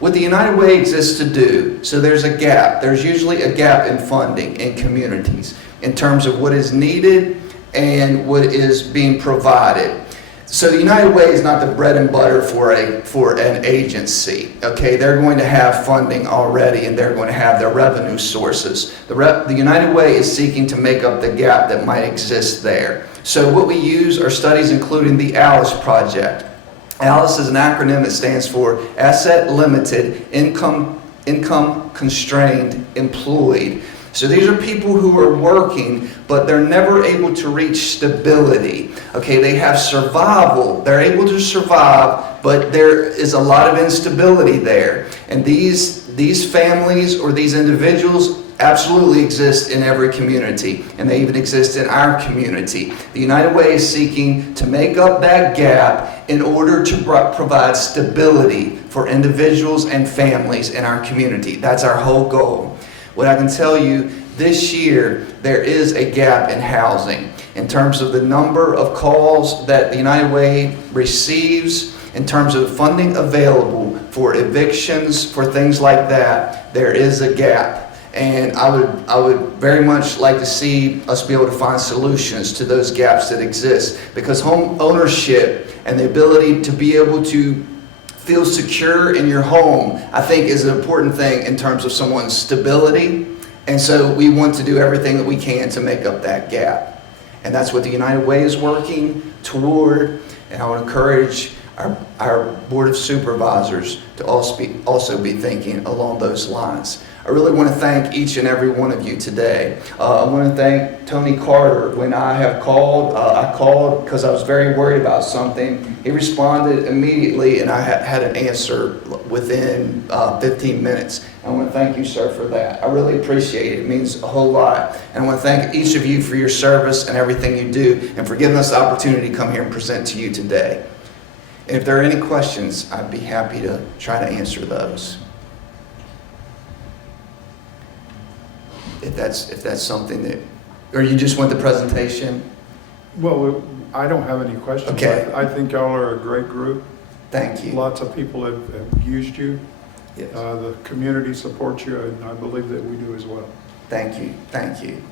What the United Way exists to do, so there's a gap. There's usually a gap in funding in communities in terms of what is needed and what is being provided. So the United Way is not the bread and butter for an agency. Okay, they're going to have funding already, and they're going to have their revenue sources. The United Way is seeking to make up the gap that might exist there. So what we use are studies including the ALICE project. ALICE is an acronym that stands for Asset Limited, Income Constrained, Employed. So these are people who are working, but they're never able to reach stability. Okay, they have survival. They're able to survive, but there is a lot of instability there. And these families or these individuals absolutely exist in every community, and they even exist in our community. The United Way is seeking to make up that gap in order to provide stability for individuals and families in our community. That's our whole goal. What I can tell you, this year there is a gap in housing in terms of the number of calls that the United Way receives, in terms of funding available for evictions, for things like that. There is a gap. And I would very much like to see us be able to find solutions to those gaps that exist, because home ownership and the ability to be able to feel secure in your home, I think, is an important thing in terms of someone's stability. And so we want to do everything that we can to make up that gap. And that's what the United Way is working toward. And I would encourage our Board of Supervisors to also be thinking along those lines. I really want to thank each and every one of you today. I want to thank Tony Carter. When I have called, I called because I was very worried about something. He responded immediately, and I had an answer within 15 minutes. I want to thank you, sir, for that. I really appreciate it. It means a whole lot. And I want to thank each of you for your service and everything you do, and for giving us the opportunity to come here and present to you today. And if there are any questions, I'd be happy to try to answer those. If that's something that, or you just want the presentation? Well, I don't have any questions. Okay. I think y'all are a great group. Thank you. Lots of people have used you. Yes. The community supports you, and I believe that we do as well. Thank you. Thank you.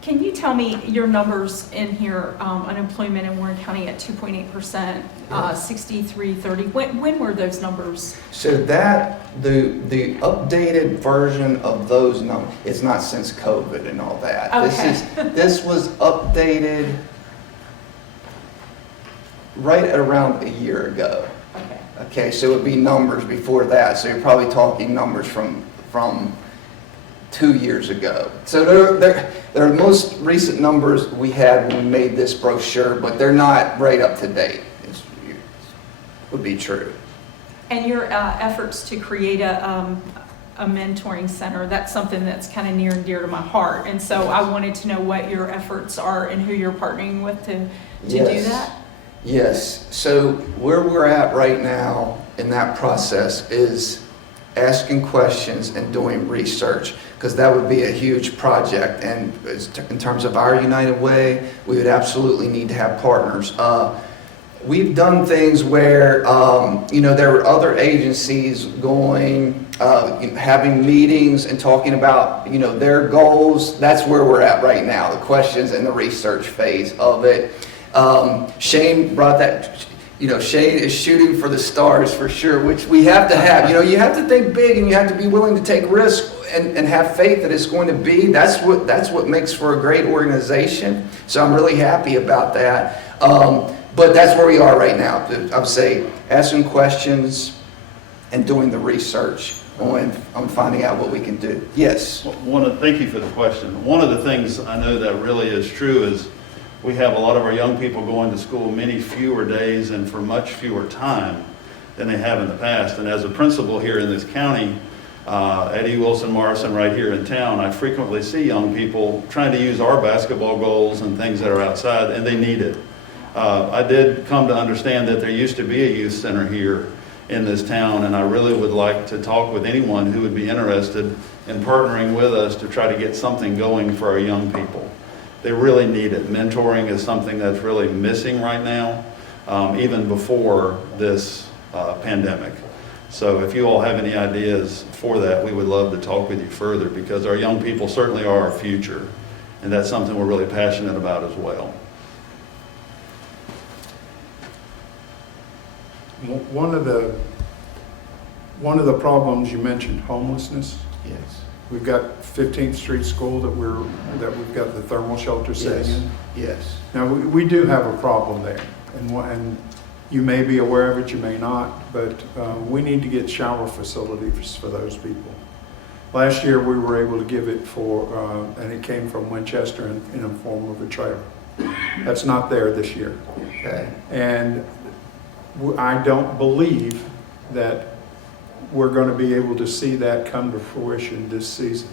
Can you tell me your numbers in here, unemployment in Warren County at 2.8%, 6330? When were those numbers? So that, the updated version of those numbers, it's not since COVID and all that. Okay. This was updated right at around a year ago. Okay. Okay, so it would be numbers before that. So you're probably talking numbers from 2 years ago. So they're the most recent numbers we had when we made this brochure, but they're not right up to date. Would be true. And your efforts to create a mentoring center, that's something that's kind of near and dear to my heart. And so I wanted to know what your efforts are and who you're partnering with to do that. Yes. So where we're at right now in that process is asking questions and doing research, because that would be a huge project. And in terms of our United Way, we would absolutely need to have partners. We've done things where, there were other agencies going, having meetings and talking about, their goals. That's where we're at right now, the questions and the research phase of it. Shane brought that, Shane is shooting for the stars for sure, which we have to have. You have to think big, and you have to be willing to take risks and have faith that it's going to be. That's what makes for a great organization. So I'm really happy about that. But that's where we are right now. I would say asking questions and doing the research on finding out what we can do. Yes. Thank you for the question. One of the things I know that really is true is we have a lot of our young people going to school many fewer days and for much fewer time than they have in the past. And as a principal here in this county, at E. Wilson Morrison right here in town, I frequently see young people trying to use our basketball goals and things that are outside, and they need it. I did come to understand that there used to be a youth center here in this town, and I really would like to talk with anyone who would be interested in partnering with us to try to get something going for our young people. They really need it. Mentoring is something that's really missing right now, even before this pandemic. So if you all have any ideas for that, we would love to talk with you further, because our young people certainly are our future, and that's something we're really passionate about as well. One of the problems you mentioned, homelessness. Yes. We've got 15th Street School that we've got the thermal shelter sitting in. Yes. Now we do have a problem there, and you may be aware of it, you may not, but we need to get shower facilities for those people. Last year we were able to give it and it came from Winchester in the form of a trailer. That's not there this year. Okay. And I don't believe that we're going to be able to see that come to fruition this season,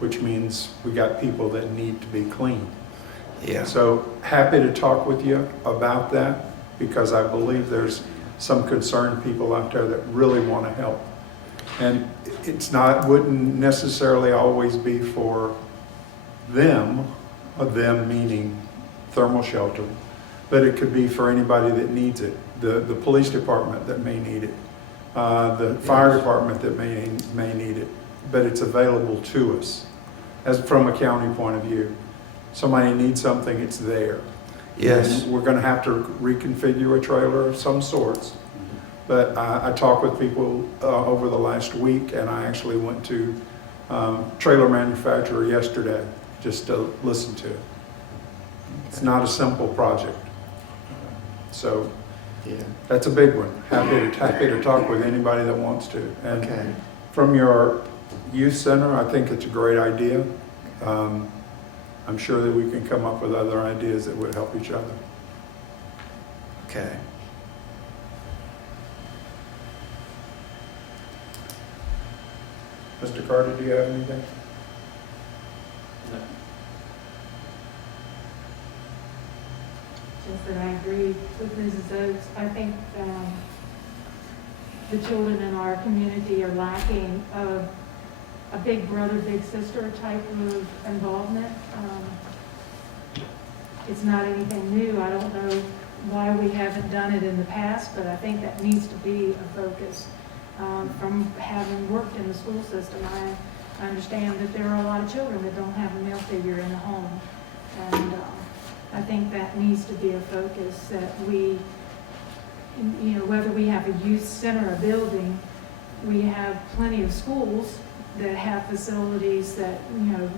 which means we got people that need to be clean. Yeah. So happy to talk with you about that, because I believe there's some concerned people out there that really want to help. And wouldn't necessarily always be for them meaning thermal shelter, but it could be for anybody that needs it. The police department that may need it, the fire department that may need it, but it's available to us as from a county point of view. Somebody needs something, it's there. Yes. And we're going to have to reconfigure a trailer of some sorts. But I talked with people over the last week, and I actually went to trailer manufacturer yesterday just to listen to it. It's not a simple project. So yeah, that's a big one. Happy to talk with anybody that wants to. And okay. from your youth center, I think it's a great idea. I'm sure that we can come up with other ideas that would help each other. Okay. Mr. Carter, do you have anything? Just that I agree with Mrs. Oates. I think the children in our community are lacking a big brother, big sister type of involvement. It's not anything new. I don't know why we haven't done it in the past, but I think that needs to be a focus. From having worked in the school system, I understand that there are a lot of children that don't have a male figure in the home. And I think that needs to be a focus, that we, you know, whether we have a youth center, a building, we have plenty of schools that have facilities that, you know,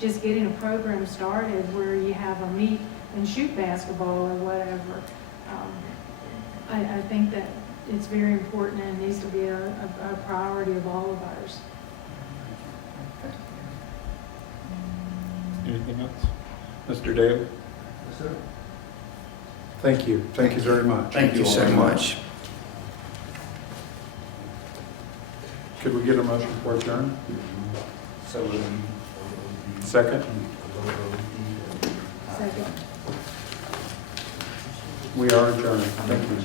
just getting a program started where you have a meet and shoot basketball or whatever. I think that it's very important and needs to be a priority of all of ours. Anything else? Mr. Daly? Thank you. Thank you very much. Thank you so much. Could we get a motion for adjourn? Second? Second. We are adjourned. Thank you.